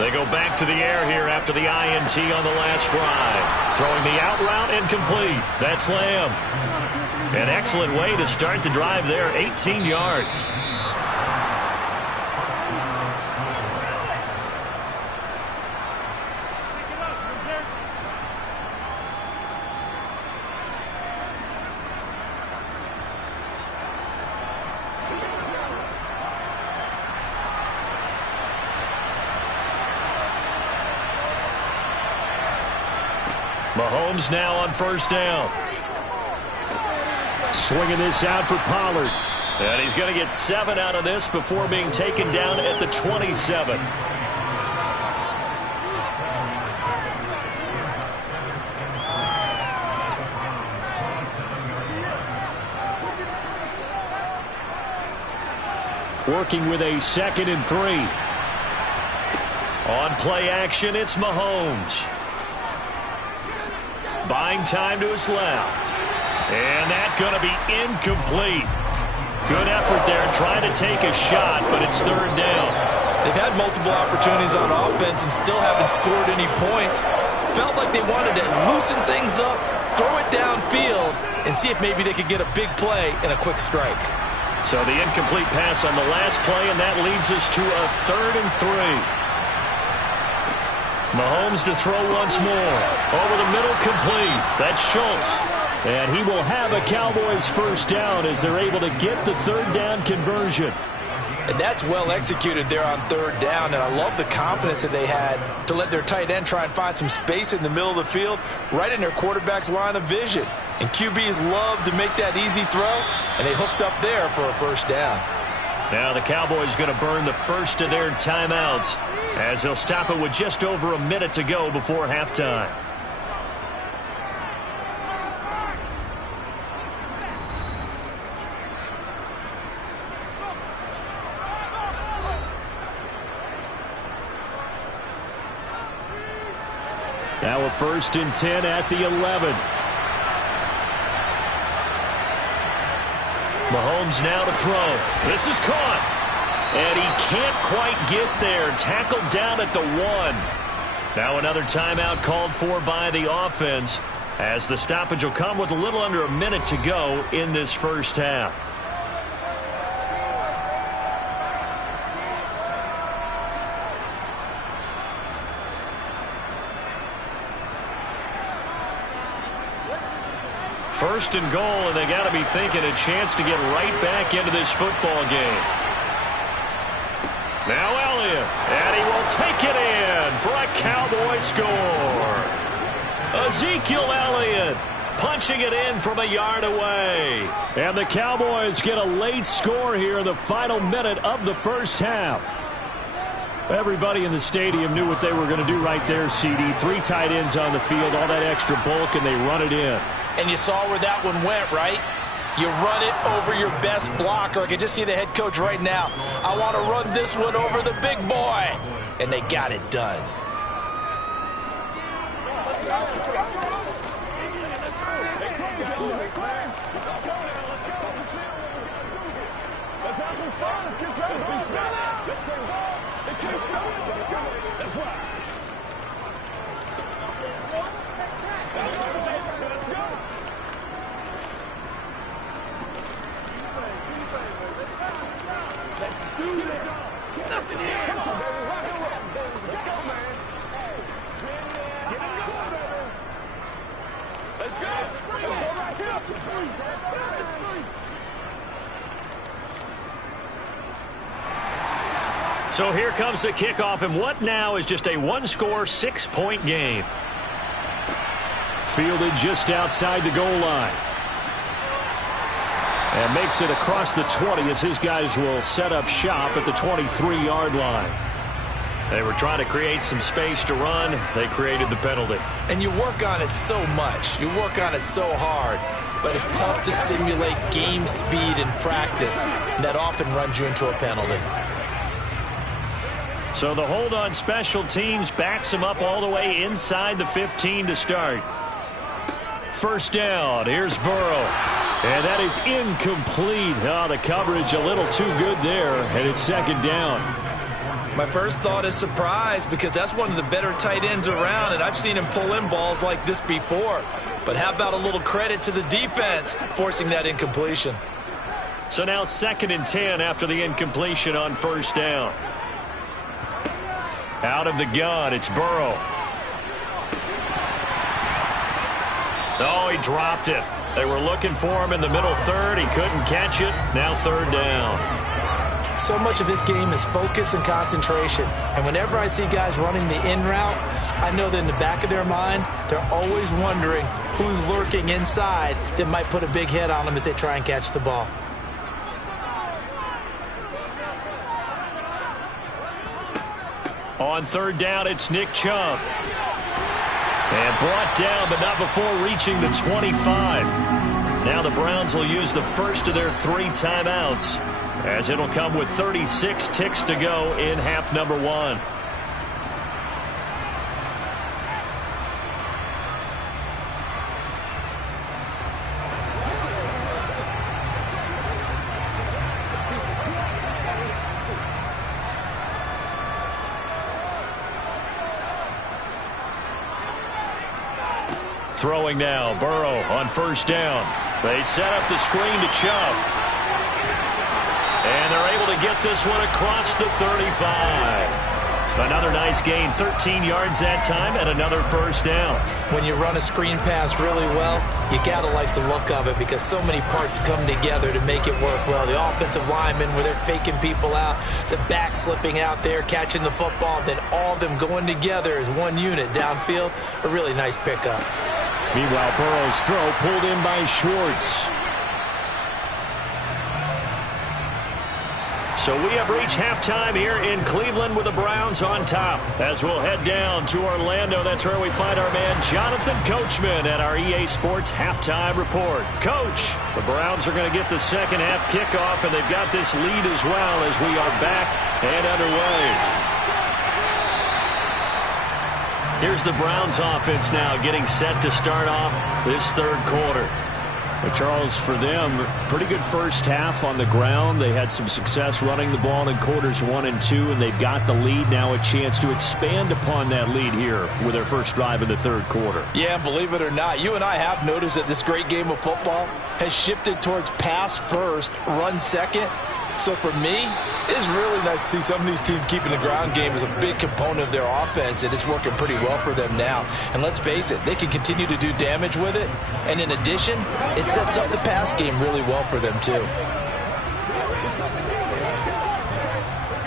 They go back to the air here after the INT on the last drive. Throwing the out route and complete. That's Lamb. An excellent way to start the drive there. 18 yards. Mahomes now on first down. Swinging this out for Pollard. And he's going to get 7 out of this before being taken down at the 27. Working with a 2nd and 3. On play action, it's Mahomes. Buying time to his left. And that's going to be incomplete. Good effort there trying to take a shot, but it's 3rd down. They've had multiple opportunities on offense and still haven't scored any points. felt like they wanted to loosen things up, throw it downfield, and see if maybe they could get a big play and a quick strike. So the incomplete pass on the last play, and that leads us to a 3rd and 3. Mahomes to throw once more. Over the middle, complete. That's Schultz. And he will have a Cowboys first down as they're able to get the 3rd down conversion. And that's well executed there on 3rd down, and I love the confidence that they had to let their tight end try and find some space in the middle of the field, right in their quarterback's line of vision. And QBs love to make that easy throw, and they hooked up there for a first down. Now the Cowboys going to burn the first of their timeouts as they'll stop it with just over a minute to go before halftime. Now a 1st and 10 at the 11. Mahomes now to throw. This is caught. And he can't quite get there. Tackled down at the 1. Now another timeout called for by the offense as the stoppage will come with a little under a minute to go in this first half. First and goal, and they got to be thinking a chance to get right back into this football game. Now Elliott, and he will take it in for a Cowboy score. Ezekiel Elliott punching it in from a yard away. And the Cowboys get a late score here in the final minute of the first half. Everybody in the stadium knew what they were going to do right there, CD. 3 tight ends on the field, all that extra bulk, and they run it in. And you saw where that one went, right? You run it over your best blocker. I can just see the head coach right now. I want to run this one over the big boy. And they got it done. Let's have some fun. Let's get some fun. That's right. Nothing here. Come on, baby. Rock and roll. Let's go, man. Get him going, baby. Let's go. Let's go right here. So here comes the kickoff, and what now is just a 1-score, 6-point game. Fielded just outside the goal line. And makes it across the 20 as his guys will set up shop at the 23-yard line. They were trying to create some space to run. They created the penalty. And you work on it so much. You work on it so hard. But it's tough to simulate game speed in practice. That often runs you into a penalty. So the hold on special teams backs him up all the way inside the 15 to start. First down. Here's Burrow. And that is incomplete. Oh, the coverage a little too good there, and it's 2nd down. My first thought is surprise because that's one of the better tight ends around, and I've seen him pull in balls like this before. But how about a little credit to the defense forcing that incompletion? So now 2nd and 10 after the incompletion on first down. Out of the gun, it's Burrow. Oh, he dropped it. They were looking for him in the middle third. He couldn't catch it. Now 3rd down. So much of this game is focus and concentration. And whenever I see guys running the in route, I know that in the back of their mind, they're always wondering who's lurking inside that might put a big hit on them as they try and catch the ball. On 3rd down, it's Nick Chubb. And brought down, but not before reaching the 25. Now the Browns will use the first of their 3 timeouts, as it'll come with 36 ticks to go in half number 1. Throwing now, Burrow on first down. They set up the screen to Chubb. And they're able to get this one across the 35. Another nice gain, 13 yards that time, and another first down. When you run a screen pass really well, you got to like the look of it because so many parts come together to make it work well. The offensive linemen, where they're faking people out, the back slipping out there, catching the football, then all of them going together as one unit downfield. A really nice pickup. Meanwhile, Burrow's throw pulled in by Schwartz. So we have reached halftime here in Cleveland with the Browns on top. As we'll head down to Orlando, that's where we find our man Jonathan Coachman at our EA Sports Halftime Report. Coach, the Browns are going to get the second half kickoff, and they've got this lead as well as we are back and underway. Here's the Browns offense now getting set to start off this third quarter. But Charles, for them, pretty good first half on the ground. They had some success running the ball in quarters 1 and 2, and they've got the lead. Now a chance to expand upon that lead here with their first drive in the third quarter. Yeah, believe it or not, you and I have noticed that this great game of football has shifted towards pass first, run second. So for me, it's really nice to see some of these teams keeping the ground game as a big component of their offense, and it's working pretty well for them now. And let's face it, they can continue to do damage with it. And in addition, it sets up the pass game really well for them too.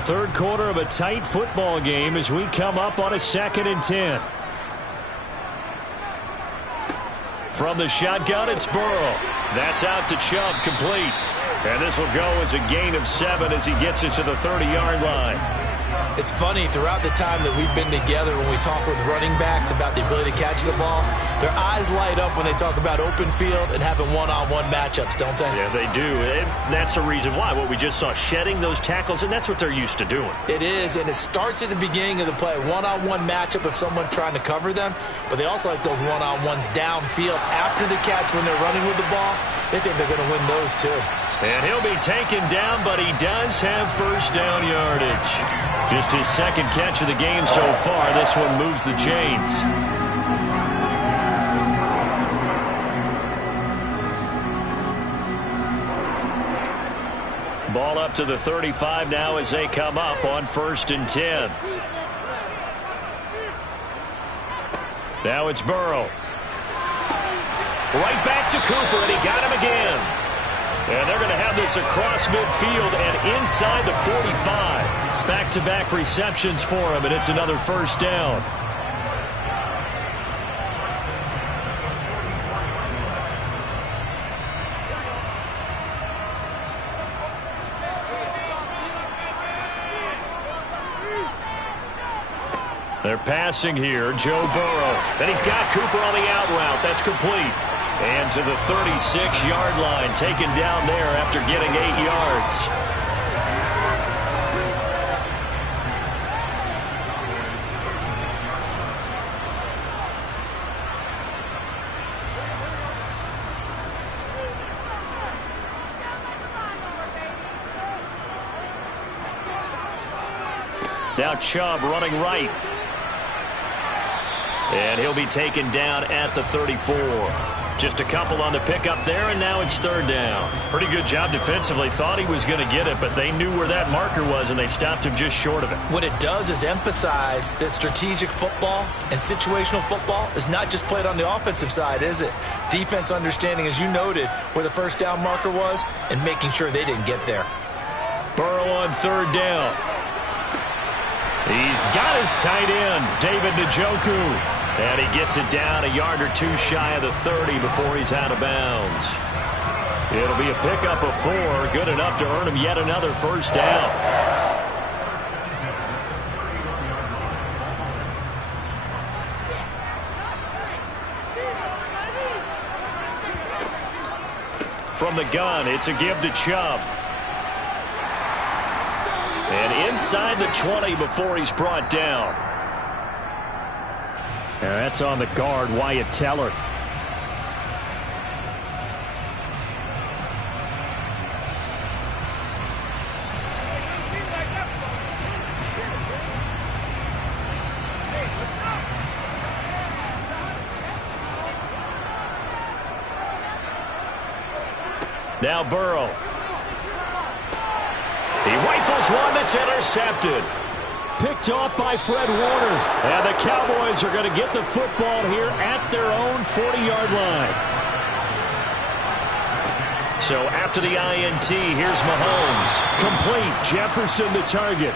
Third quarter of a tight football game as we come up on a 2nd and 10. From the shotgun, it's Burrow. That's out to Chubb, complete. And this will go as a gain of 7 as he gets it to the 30-yard line. It's funny, throughout the time that we've been together, when we talk with running backs about the ability to catch the ball, their eyes light up when they talk about open field and having one-on-one matchups, don't they? Yeah, they do. And that's the reason why. What we just saw, shedding those tackles, and that's what they're used to doing. It is, and it starts at the beginning of the play. One-on-one matchup if someone's trying to cover them, but they also like those one-on-ones downfield after the catch when they're running with the ball. They think they're going to win those too. And he'll be taken down, but he does have first down yardage. Just his second catch of the game so far. This one moves the chains. Ball up to the 35 now as they come up on 1st and 10. Now it's Burrow. Right back to Cooper, and he got him again. And they're going to have this across midfield and inside the 45. Back-to-back receptions for him, and it's another first down. They're passing here, Joe Burrow. And he's got Cooper on the out route. That's complete. And to the 36-yard line, taken down there after getting 8 yards. Now Chubb running right. And he'll be taken down at the 34. Just a couple on the pickup there, and now it's 3rd down. Pretty good job defensively. Thought he was going to get it, but they knew where that marker was, and they stopped him just short of it. What it does is emphasize that strategic football and situational football is not just played on the offensive side, is it? Defense understanding, as you noted, where the first down marker was and making sure they didn't get there. Burrow on 3rd down. He's got his tight end, David Njoku. And he gets it down a yard or two shy of the 30 before he's out of bounds. It'll be a pickup of 4, good enough to earn him yet another first down. From the gun, it's a give to Chubb. And inside the 20 before he's brought down. And that's on the guard, Wyatt Teller. Now Burrow. He rifles one that's intercepted. Picked off by Fred Warner. And the Cowboys are going to get the football here at their own 40-yard line. So after the INT, here's Mahomes. Complete. Jefferson the target.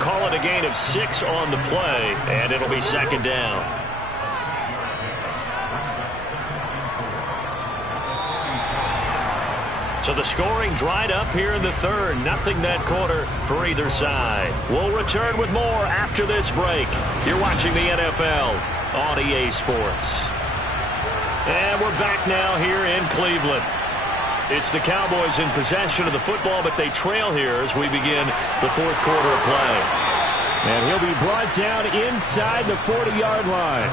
Call it a gain of 6 on the play, and it'll be second down. So the scoring dried up here in the third. Nothing that quarter for either side. We'll return with more after this break. You're watching the NFL on EA Sports. And we're back now here in Cleveland. It's the Cowboys in possession of the football, but they trail here as we begin the fourth quarter of play. And he'll be brought down inside the 40-yard line.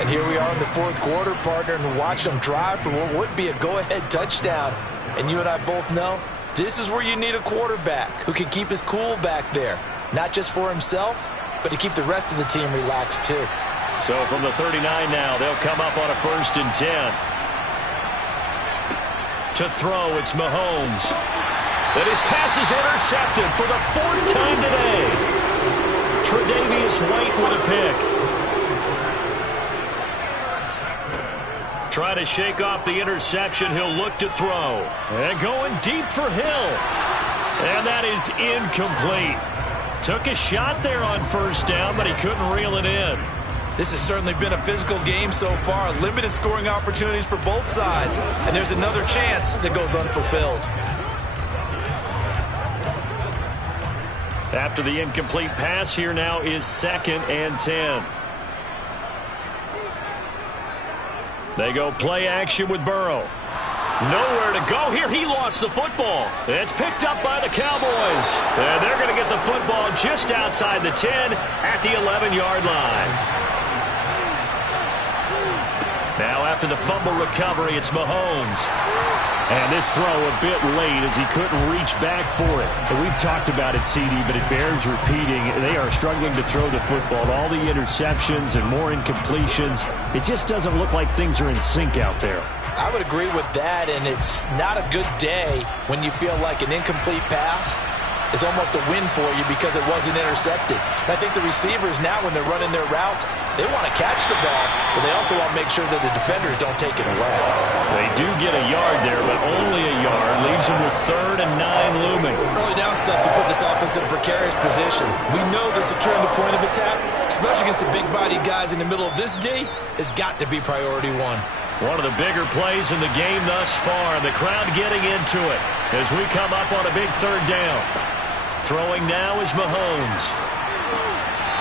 And here we are in the fourth quarter, partner, and watch them drive for what would be a go-ahead touchdown. And you and I both know this is where you need a quarterback who can keep his cool back there, not just for himself, but to keep the rest of the team relaxed too. So from the 39 now, they'll come up on a 1st and 10. To throw, it's Mahomes. And his pass is intercepted for the 4th time today. Tre'Davious White with a pick. Trying to shake off the interception. He'll look to throw. And going deep for Hill. And that is incomplete. Took a shot there on 1st down, but he couldn't reel it in. This has certainly been a physical game so far. Limited scoring opportunities for both sides. And there's another chance that goes unfulfilled. After the incomplete pass, here now is 2nd and 10. They go play action with Burrow. Nowhere to go here. He lost the football. It's picked up by the Cowboys. And they're going to get the football just outside the 10 at the 11-yard line. Now after the fumble recovery, it's Mahomes. And this throw a bit late as he couldn't reach back for it. And we've talked about it, CD, but it bears repeating. They are struggling to throw the football. All the interceptions and more incompletions. It just doesn't look like things are in sync out there. I would agree with that, and it's not a good day when you feel like an incomplete pass is almost a win for you because it wasn't intercepted. And I think the receivers now, when they're running their routes, they want to catch the ball, but they also want to make sure that the defenders don't take it away. They do get a yard there, but only a yard. Leaves them with 3rd and 9 looming. Early down stuff to put this offense in a precarious position. We know that securing the point of attack, especially against the big-bodied guys in the middle of this D, has got to be priority 1. One of the bigger plays in the game thus far. The crowd getting into it as we come up on a big 3rd down. Throwing now is Mahomes.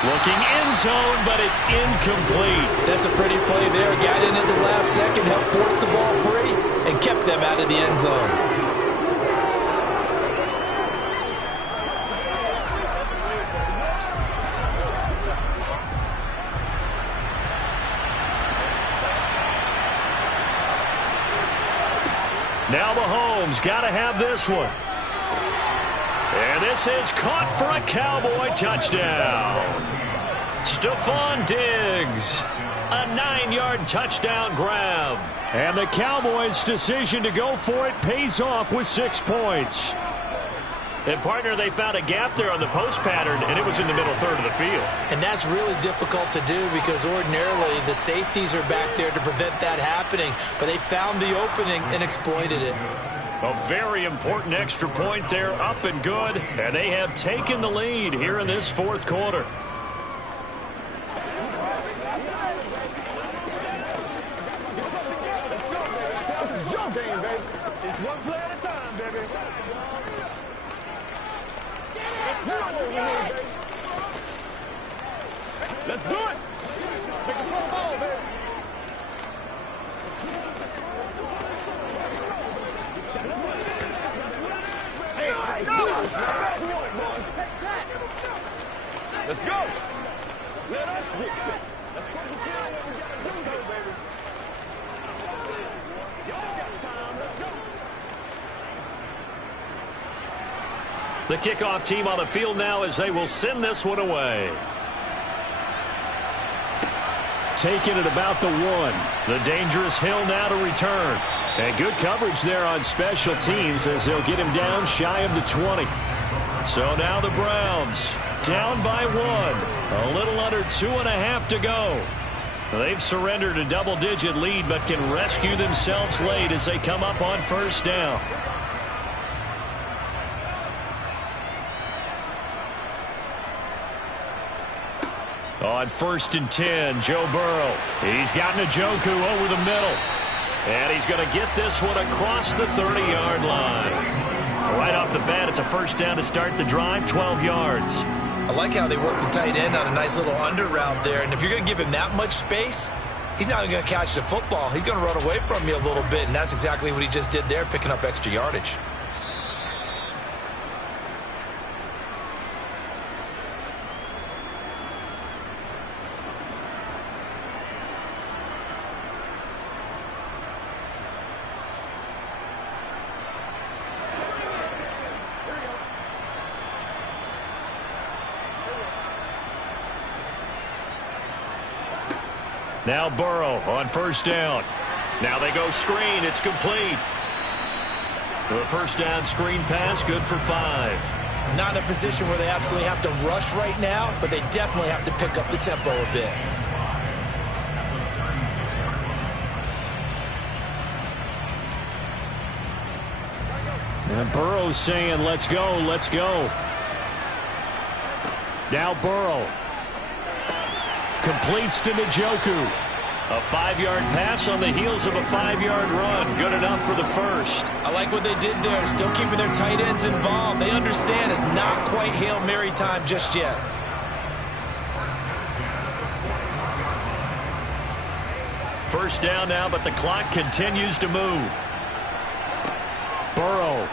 Looking end zone, but it's incomplete. That's a pretty play there. Got in at the last second, helped force the ball free, and kept them out of the end zone. Now Mahomes got to have this one. And this is caught for a Cowboy touchdown. Stephon Diggs, a 9-yard touchdown grab. And the Cowboys' decision to go for it pays off with 6 points. And, partner, they found a gap there on the post pattern, and it was in the middle 3rd of the field. And that's really difficult to do because ordinarily the safeties are back there to prevent that happening. But they found the opening and exploited it. A very important extra point there, up and good. And they have taken the lead here in this 4th quarter. This is your game, baby. It's one play at a time, baby. Let's do it. Let's make a full ball, baby. Hey, let's go. Let's go. Let us get to it. Let's go, baby. Let's go, baby. Y'all got time. Let's go. The kickoff team on the field now as they will send this one away. taken at about the 1. The dangerous Hill now to return. And good coverage there on special teams as they'll get him down shy of the 20. So now the Browns down by 1. A little under 2.5 to go. They've surrendered a double-digit lead but can rescue themselves late as they come up on first down. On 1st and 10, Joe Burrow. He's got Njoku over the middle. And he's going to get this one across the 30-yard line. Right off the bat, it's a first down to start the drive, 12 yards. I like how they work the tight end on a nice little under route there. And if you're going to give him that much space, he's not going to catch the football. He's going to run away from you a little bit, and that's exactly what he just did there, picking up extra yardage. Now Burrow on first down. Now they go screen. It's complete. The first down screen pass, good for 5. Not in a position where they absolutely have to rush right now, but they definitely have to pick up the tempo a bit. And Burrow's saying, let's go, let's go. Now Burrow. Completes to Njoku. A 5-yard pass on the heels of a 5-yard run. Good enough for the first. I like what they did there. Still keeping their tight ends involved. They understand it's not quite Hail Mary time just yet. First down now, but the clock continues to move. Burrow.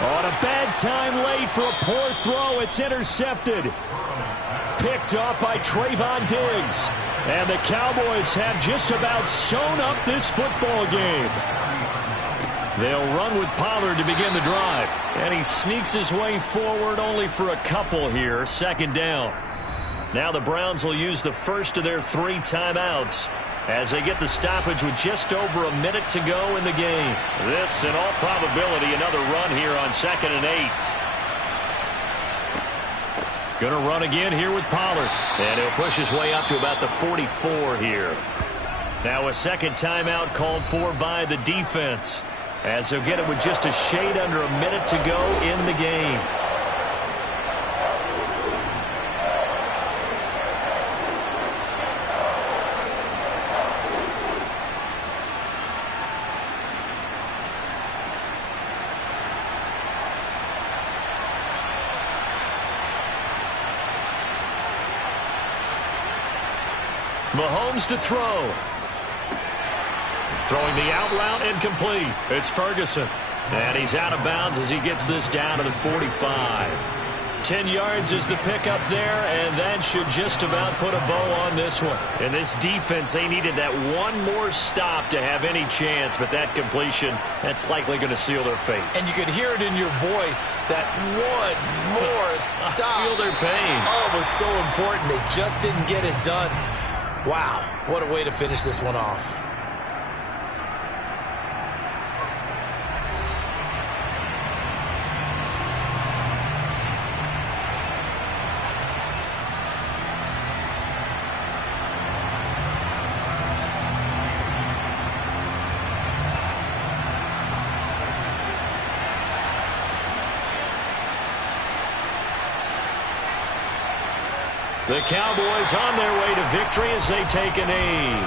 On a bad time late for a poor throw. It's intercepted. Picked off by Trayvon Diggs. And the Cowboys have just about sewn up this football game. They'll run with Pollard to begin the drive. And he sneaks his way forward only for a couple here. 2nd down. Now the Browns will use the first of their 3 timeouts as they get the stoppage with just over a minute to go in the game. This, in all probability, another run here on 2nd and 8. Going to run again here with Pollard. And he'll push his way up to about the 44 here. Now a second timeout called for by the defense, as they'll get it with just a shade under a minute to go in the game. Mahomes to throw. Throwing the out route, incomplete. It's Ferguson. And he's out of bounds as he gets this down to the 45. 10 yards is the pickup there, and that should just about put a bow on this one. And this defense, they needed that one more stop to have any chance, but that completion, that's likely going to seal their fate. And you could hear it in your voice, that one more stop. I feel their pain. Oh, it was so important. They just didn't get it done. Wow, what a way to finish this one off. The Cowboys on their way to victory as they take a knee.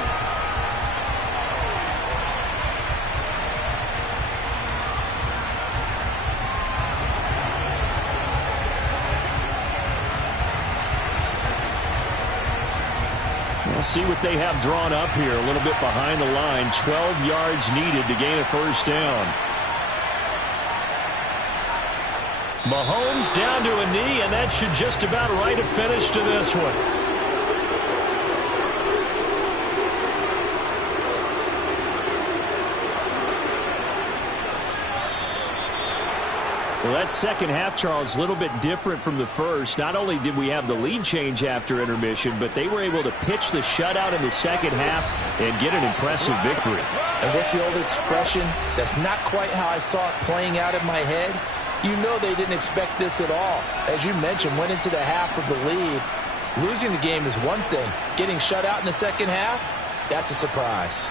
We'll see what they have drawn up here. A little bit behind the line. 12 yards needed to gain a first down. Mahomes down to a knee, and that should just about write a finish to this one. Well, that second half, Charles, a little bit different from the first. Not only did we have the lead change after intermission, but they were able to pitch the shutout in the second half and get an impressive victory. And what's the old expression? That's not quite how I saw it playing out in my head. You know they didn't expect this at all. As you mentioned, went into the half with the lead. Losing the game is one thing. Getting shut out in the second half, that's a surprise.